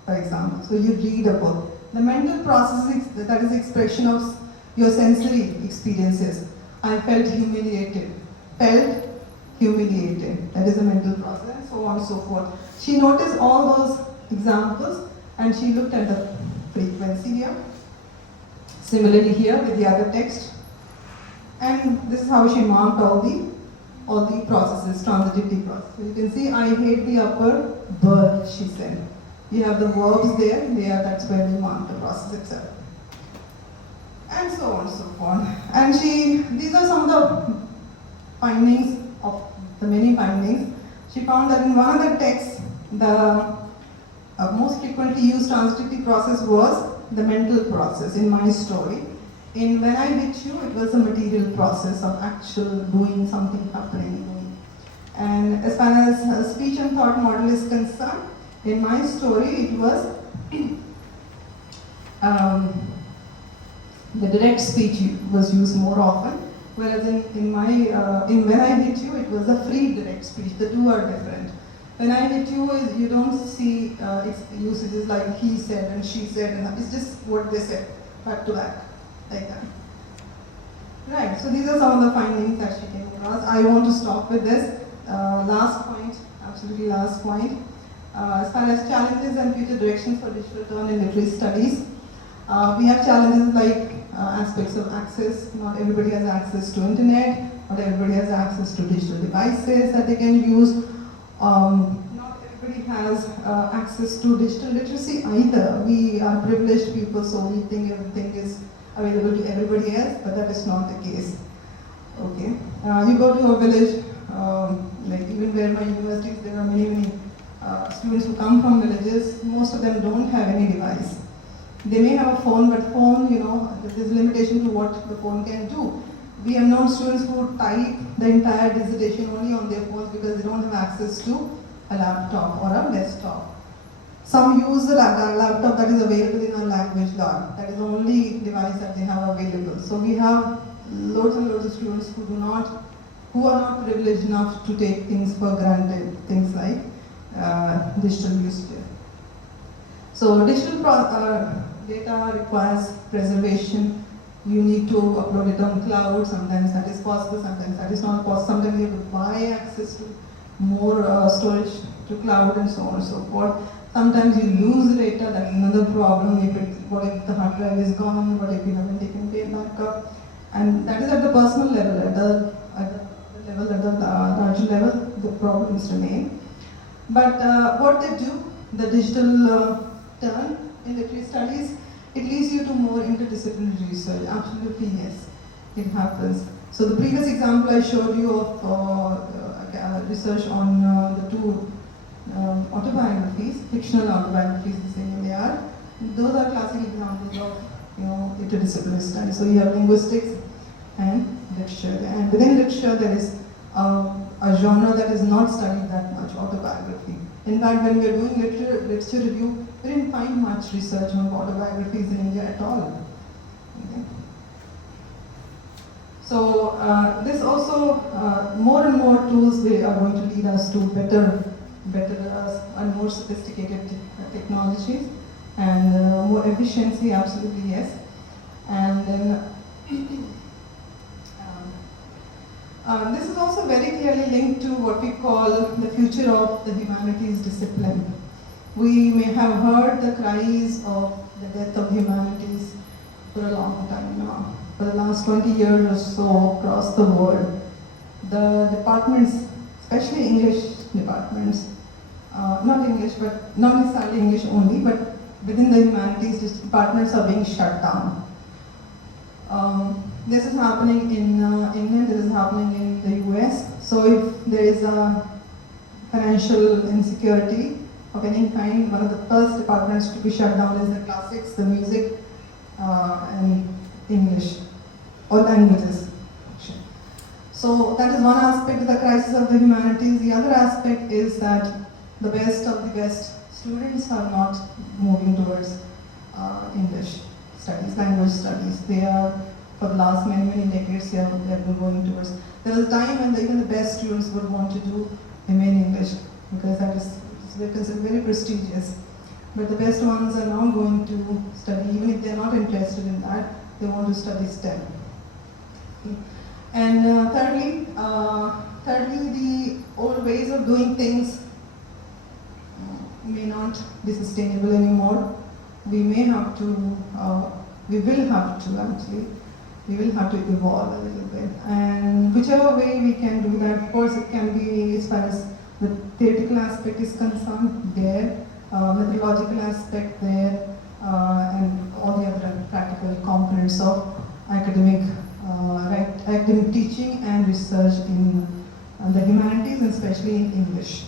for example. So you read a book. The mental process is, that is the expression of your sensory experiences. I felt humiliated. Felt humiliated. That is a mental process, and so on and so forth. She noticed all those examples and she looked at the frequency here. Similarly here with the other text. And this is how she marked all the processes, transitivity process. So you can see, I hate the upper bird, she said. You have the verbs there, that's where we mark the process itself. And so on and so forth. And these are some of the findings of the many findings. She found that in one of the texts, the most frequently used transitivity process was the mental process in my story. In When I Hit You, it was a material process of actual doing something, happening. And as far as speech and thought model is concerned, in my story it was the direct speech was used more often, whereas in When I Hit You, it was a free direct speech. The two are different. When I Hit You, you don't see usages like he said and she said, and it's just what they said, back to back, like that. Right, so these are some of the findings that she came across. I want to stop with this. Last point, absolutely last point. As far as challenges and future directions for digital turn in literary studies, we have challenges like aspects of access. Not everybody has access to internet, not everybody has access to digital devices that they can use. Not everybody has access to digital literacy either. We are privileged people, so we think everything is available to everybody else, but that is not the case. Okay, you go to a village, like even where my universities, there are many students who come from villages. Most of them don't have any device. They may have a phone, but phone, there's a limitation to what the phone can do. We have known students who type the entire dissertation only on their phones because they don't have access to a laptop or a desktop. Some use the laptop that is available in our language lab. That is the only device that they have available. So we have loads and loads of students who are not privileged enough to take things for granted, things like digital usage. So digital data requires preservation. You need to upload it on cloud. Sometimes that is possible, sometimes that is not possible. Sometimes you have to buy access to more storage to cloud and so on and so forth. Sometimes you lose the data, that is another problem. What if the hard drive is gone? What if you haven't taken it back up? And that is at the personal level, at the larger level, the problems remain. But what they do, the digital turn in literary studies, it leads you to more interdisciplinary research. Absolutely, yes, it happens. So the previous example I showed you of research on the two autobiographies, fictional autobiographies, the same they are. Those are classic examples of interdisciplinary study. So you have linguistics and literature, and within literature there is a genre that is not studied that much, autobiography. In fact, when we are doing literature review, we didn't find much research on autobiographies in India at all. Okay. So this also, more and more tools are going to lead us to better and more sophisticated technologies, and more efficiency, absolutely yes. And then this is also very clearly linked to what we call the future of the humanities discipline. We may have heard the cries of the death of humanities for a long time now. For the last 20 years or so across the world, the departments, especially English departments, not English, but not necessarily English only, but within the humanities departments are being shut down. This is happening in England, this is happening in the US. So if there is a financial insecurity of any kind, one of the first departments to be shut down is the classics, the music, and English, or languages. So that is one aspect of the crisis of the humanities. The other aspect is that the best of the best students are not moving towards English studies, language studies. They are, for the last many decades, they have been going towards. There was a time when even the best students would want to do MA in English, because that is considered very prestigious. But the best ones are now going to study, even if they are not interested in that, they want to study STEM. And thirdly, the old ways of doing things may not be sustainable anymore. We will have to evolve a little bit. And whichever way we can do that, of course, it can be, as far as the theoretical aspect is concerned, there, methodological aspect there, and all the other practical components of academic teaching and research in the humanities, and especially in English.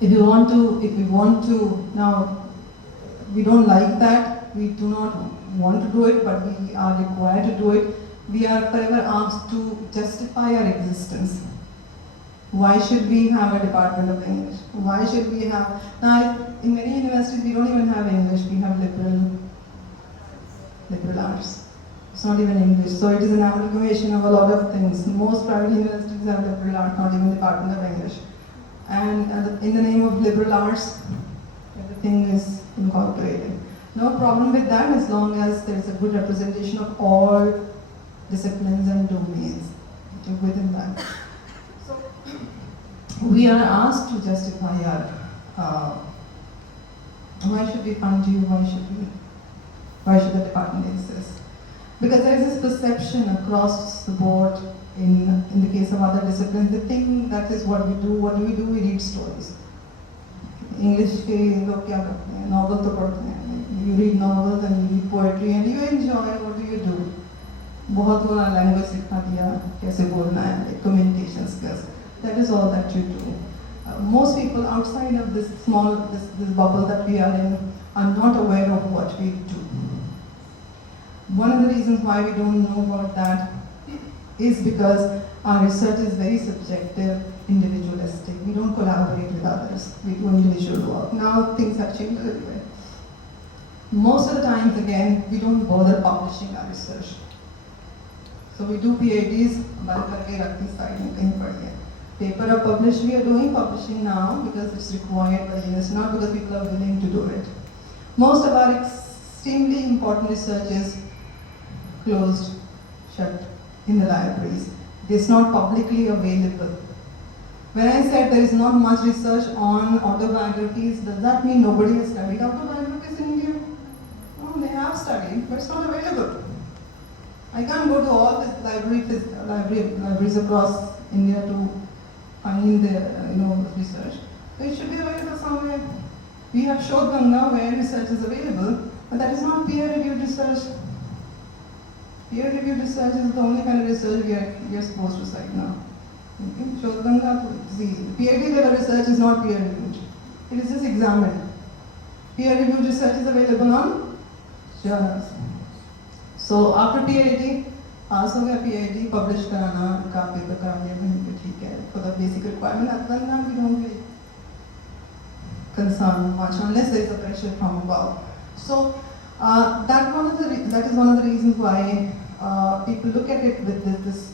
If we want to, now, we don't like that, we do not want to do it, but we are required to do it. We are forever asked to justify our existence. Why should we have a department of English? Why should we have, now in many universities we don't even have English, we have liberal arts. It's not even English, so it is an amalgamation of a lot of things. Most private universities have liberal arts, not even Department of English. And in the name of liberal arts, everything is incorporated. No problem with that, as long as there is a good representation of all disciplines and domains within that. So we are asked to justify our, why should we fund you, why should the department exist? Because there is this perception across the board in the case of other disciplines, they think that is what we do. What do? We read stories. English के लोग क्या करते हैं? Novel तो पढ़ते हैं. You read novels and you read poetry and you enjoy. What do you do? बहुत बड़ा language सिखा दिया, कैसे बोलना है, communication skills. That is all that you do. Most people outside of this bubble that we are in are not aware of what we do. One of the reasons why we don't know about that is because our research is very subjective, individualistic. We don't collaborate with others. We do individual work. Now things have changed a little bit. Most of the times, again, we don't bother publishing our research. So we do PhDs, paper are published. We are doing publishing now because it's required by the university, not because people are willing to do it. Most of our extremely important research is closed, shut in the libraries. It's not publicly available. When I said there is not much research on autobiographies, does that mean nobody has studied autobiographies in India? No, they have studied, but it's not available. I can't go to all the libraries across India to find the research. So it should be available somewhere. We have Shod Ganga where research is available, but that is not peer-reviewed research. Peer-reviewed research is the only kind of research we are supposed to cite now. Okay? PhD level research is not peer-reviewed. It is just examined. Peer-reviewed research is available on journals. So after PhD, pass हो गया PhD, publish कराना, का paper करा लिया कहीं पे ठीक है. For the basic requirement, other than that we don't really concern much unless there is a pressure from above. So that is one of the reasons why people look at it with this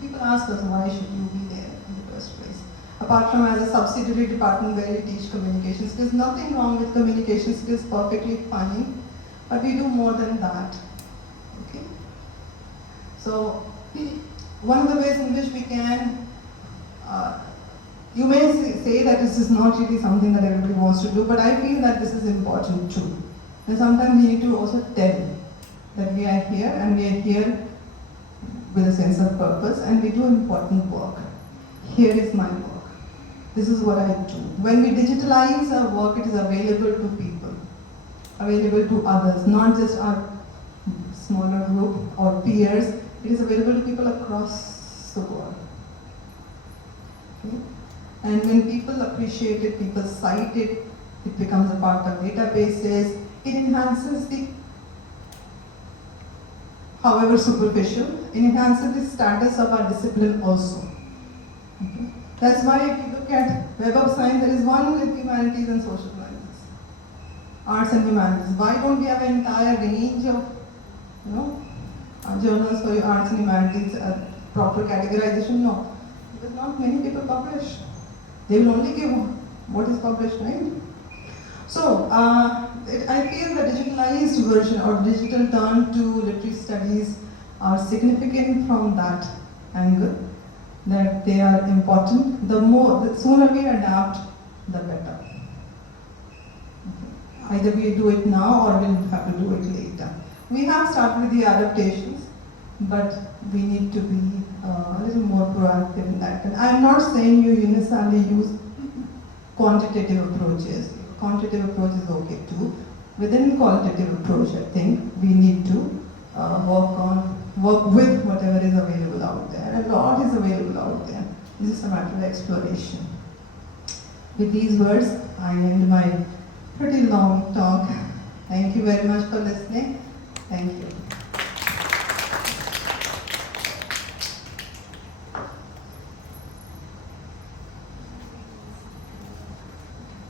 people ask us why should you be there in the first place. Apart from as a subsidiary department where we teach communication skills, nothing wrong with communication skills, perfectly fine, but we do more than that. Okay. So one of the ways in which we can you may say that this is not really something that everybody wants to do, but I feel that this is important too. And sometimes we need to also tell that we are here and we are here with a sense of purpose and we do important work. Here is my work. This is what I do. When we digitalize our work, it is available to people, available to others, not just our smaller group or peers. It is available to people across the world. Okay? And when people appreciate it, people cite it, it becomes a part of databases, it enhances the, however superficial, it enhances the status of our discipline also. Okay? That's why if you look at Web of Science, there is one with humanities and social sciences, arts and humanities. Why don't we have an entire range of journals for arts and humanities, proper categorization? No, because not many people publish. They will only give what is published, right? So, I feel the digitalized version or digital turn to literary studies are significant from that angle, that they are important. The sooner we adapt, the better. Okay. Either we do it now or we'll have to do it later. We have started with the adaptations, but we need to be a little more proactive in that. And I'm not saying you universally use quantitative approaches. Quantitative approach is okay too. Within qualitative approach, I think we need to work with whatever is available out there. A lot is available out there. It's just a matter of exploration. With these words, I end my pretty long talk. Thank you very much for listening. Thank you.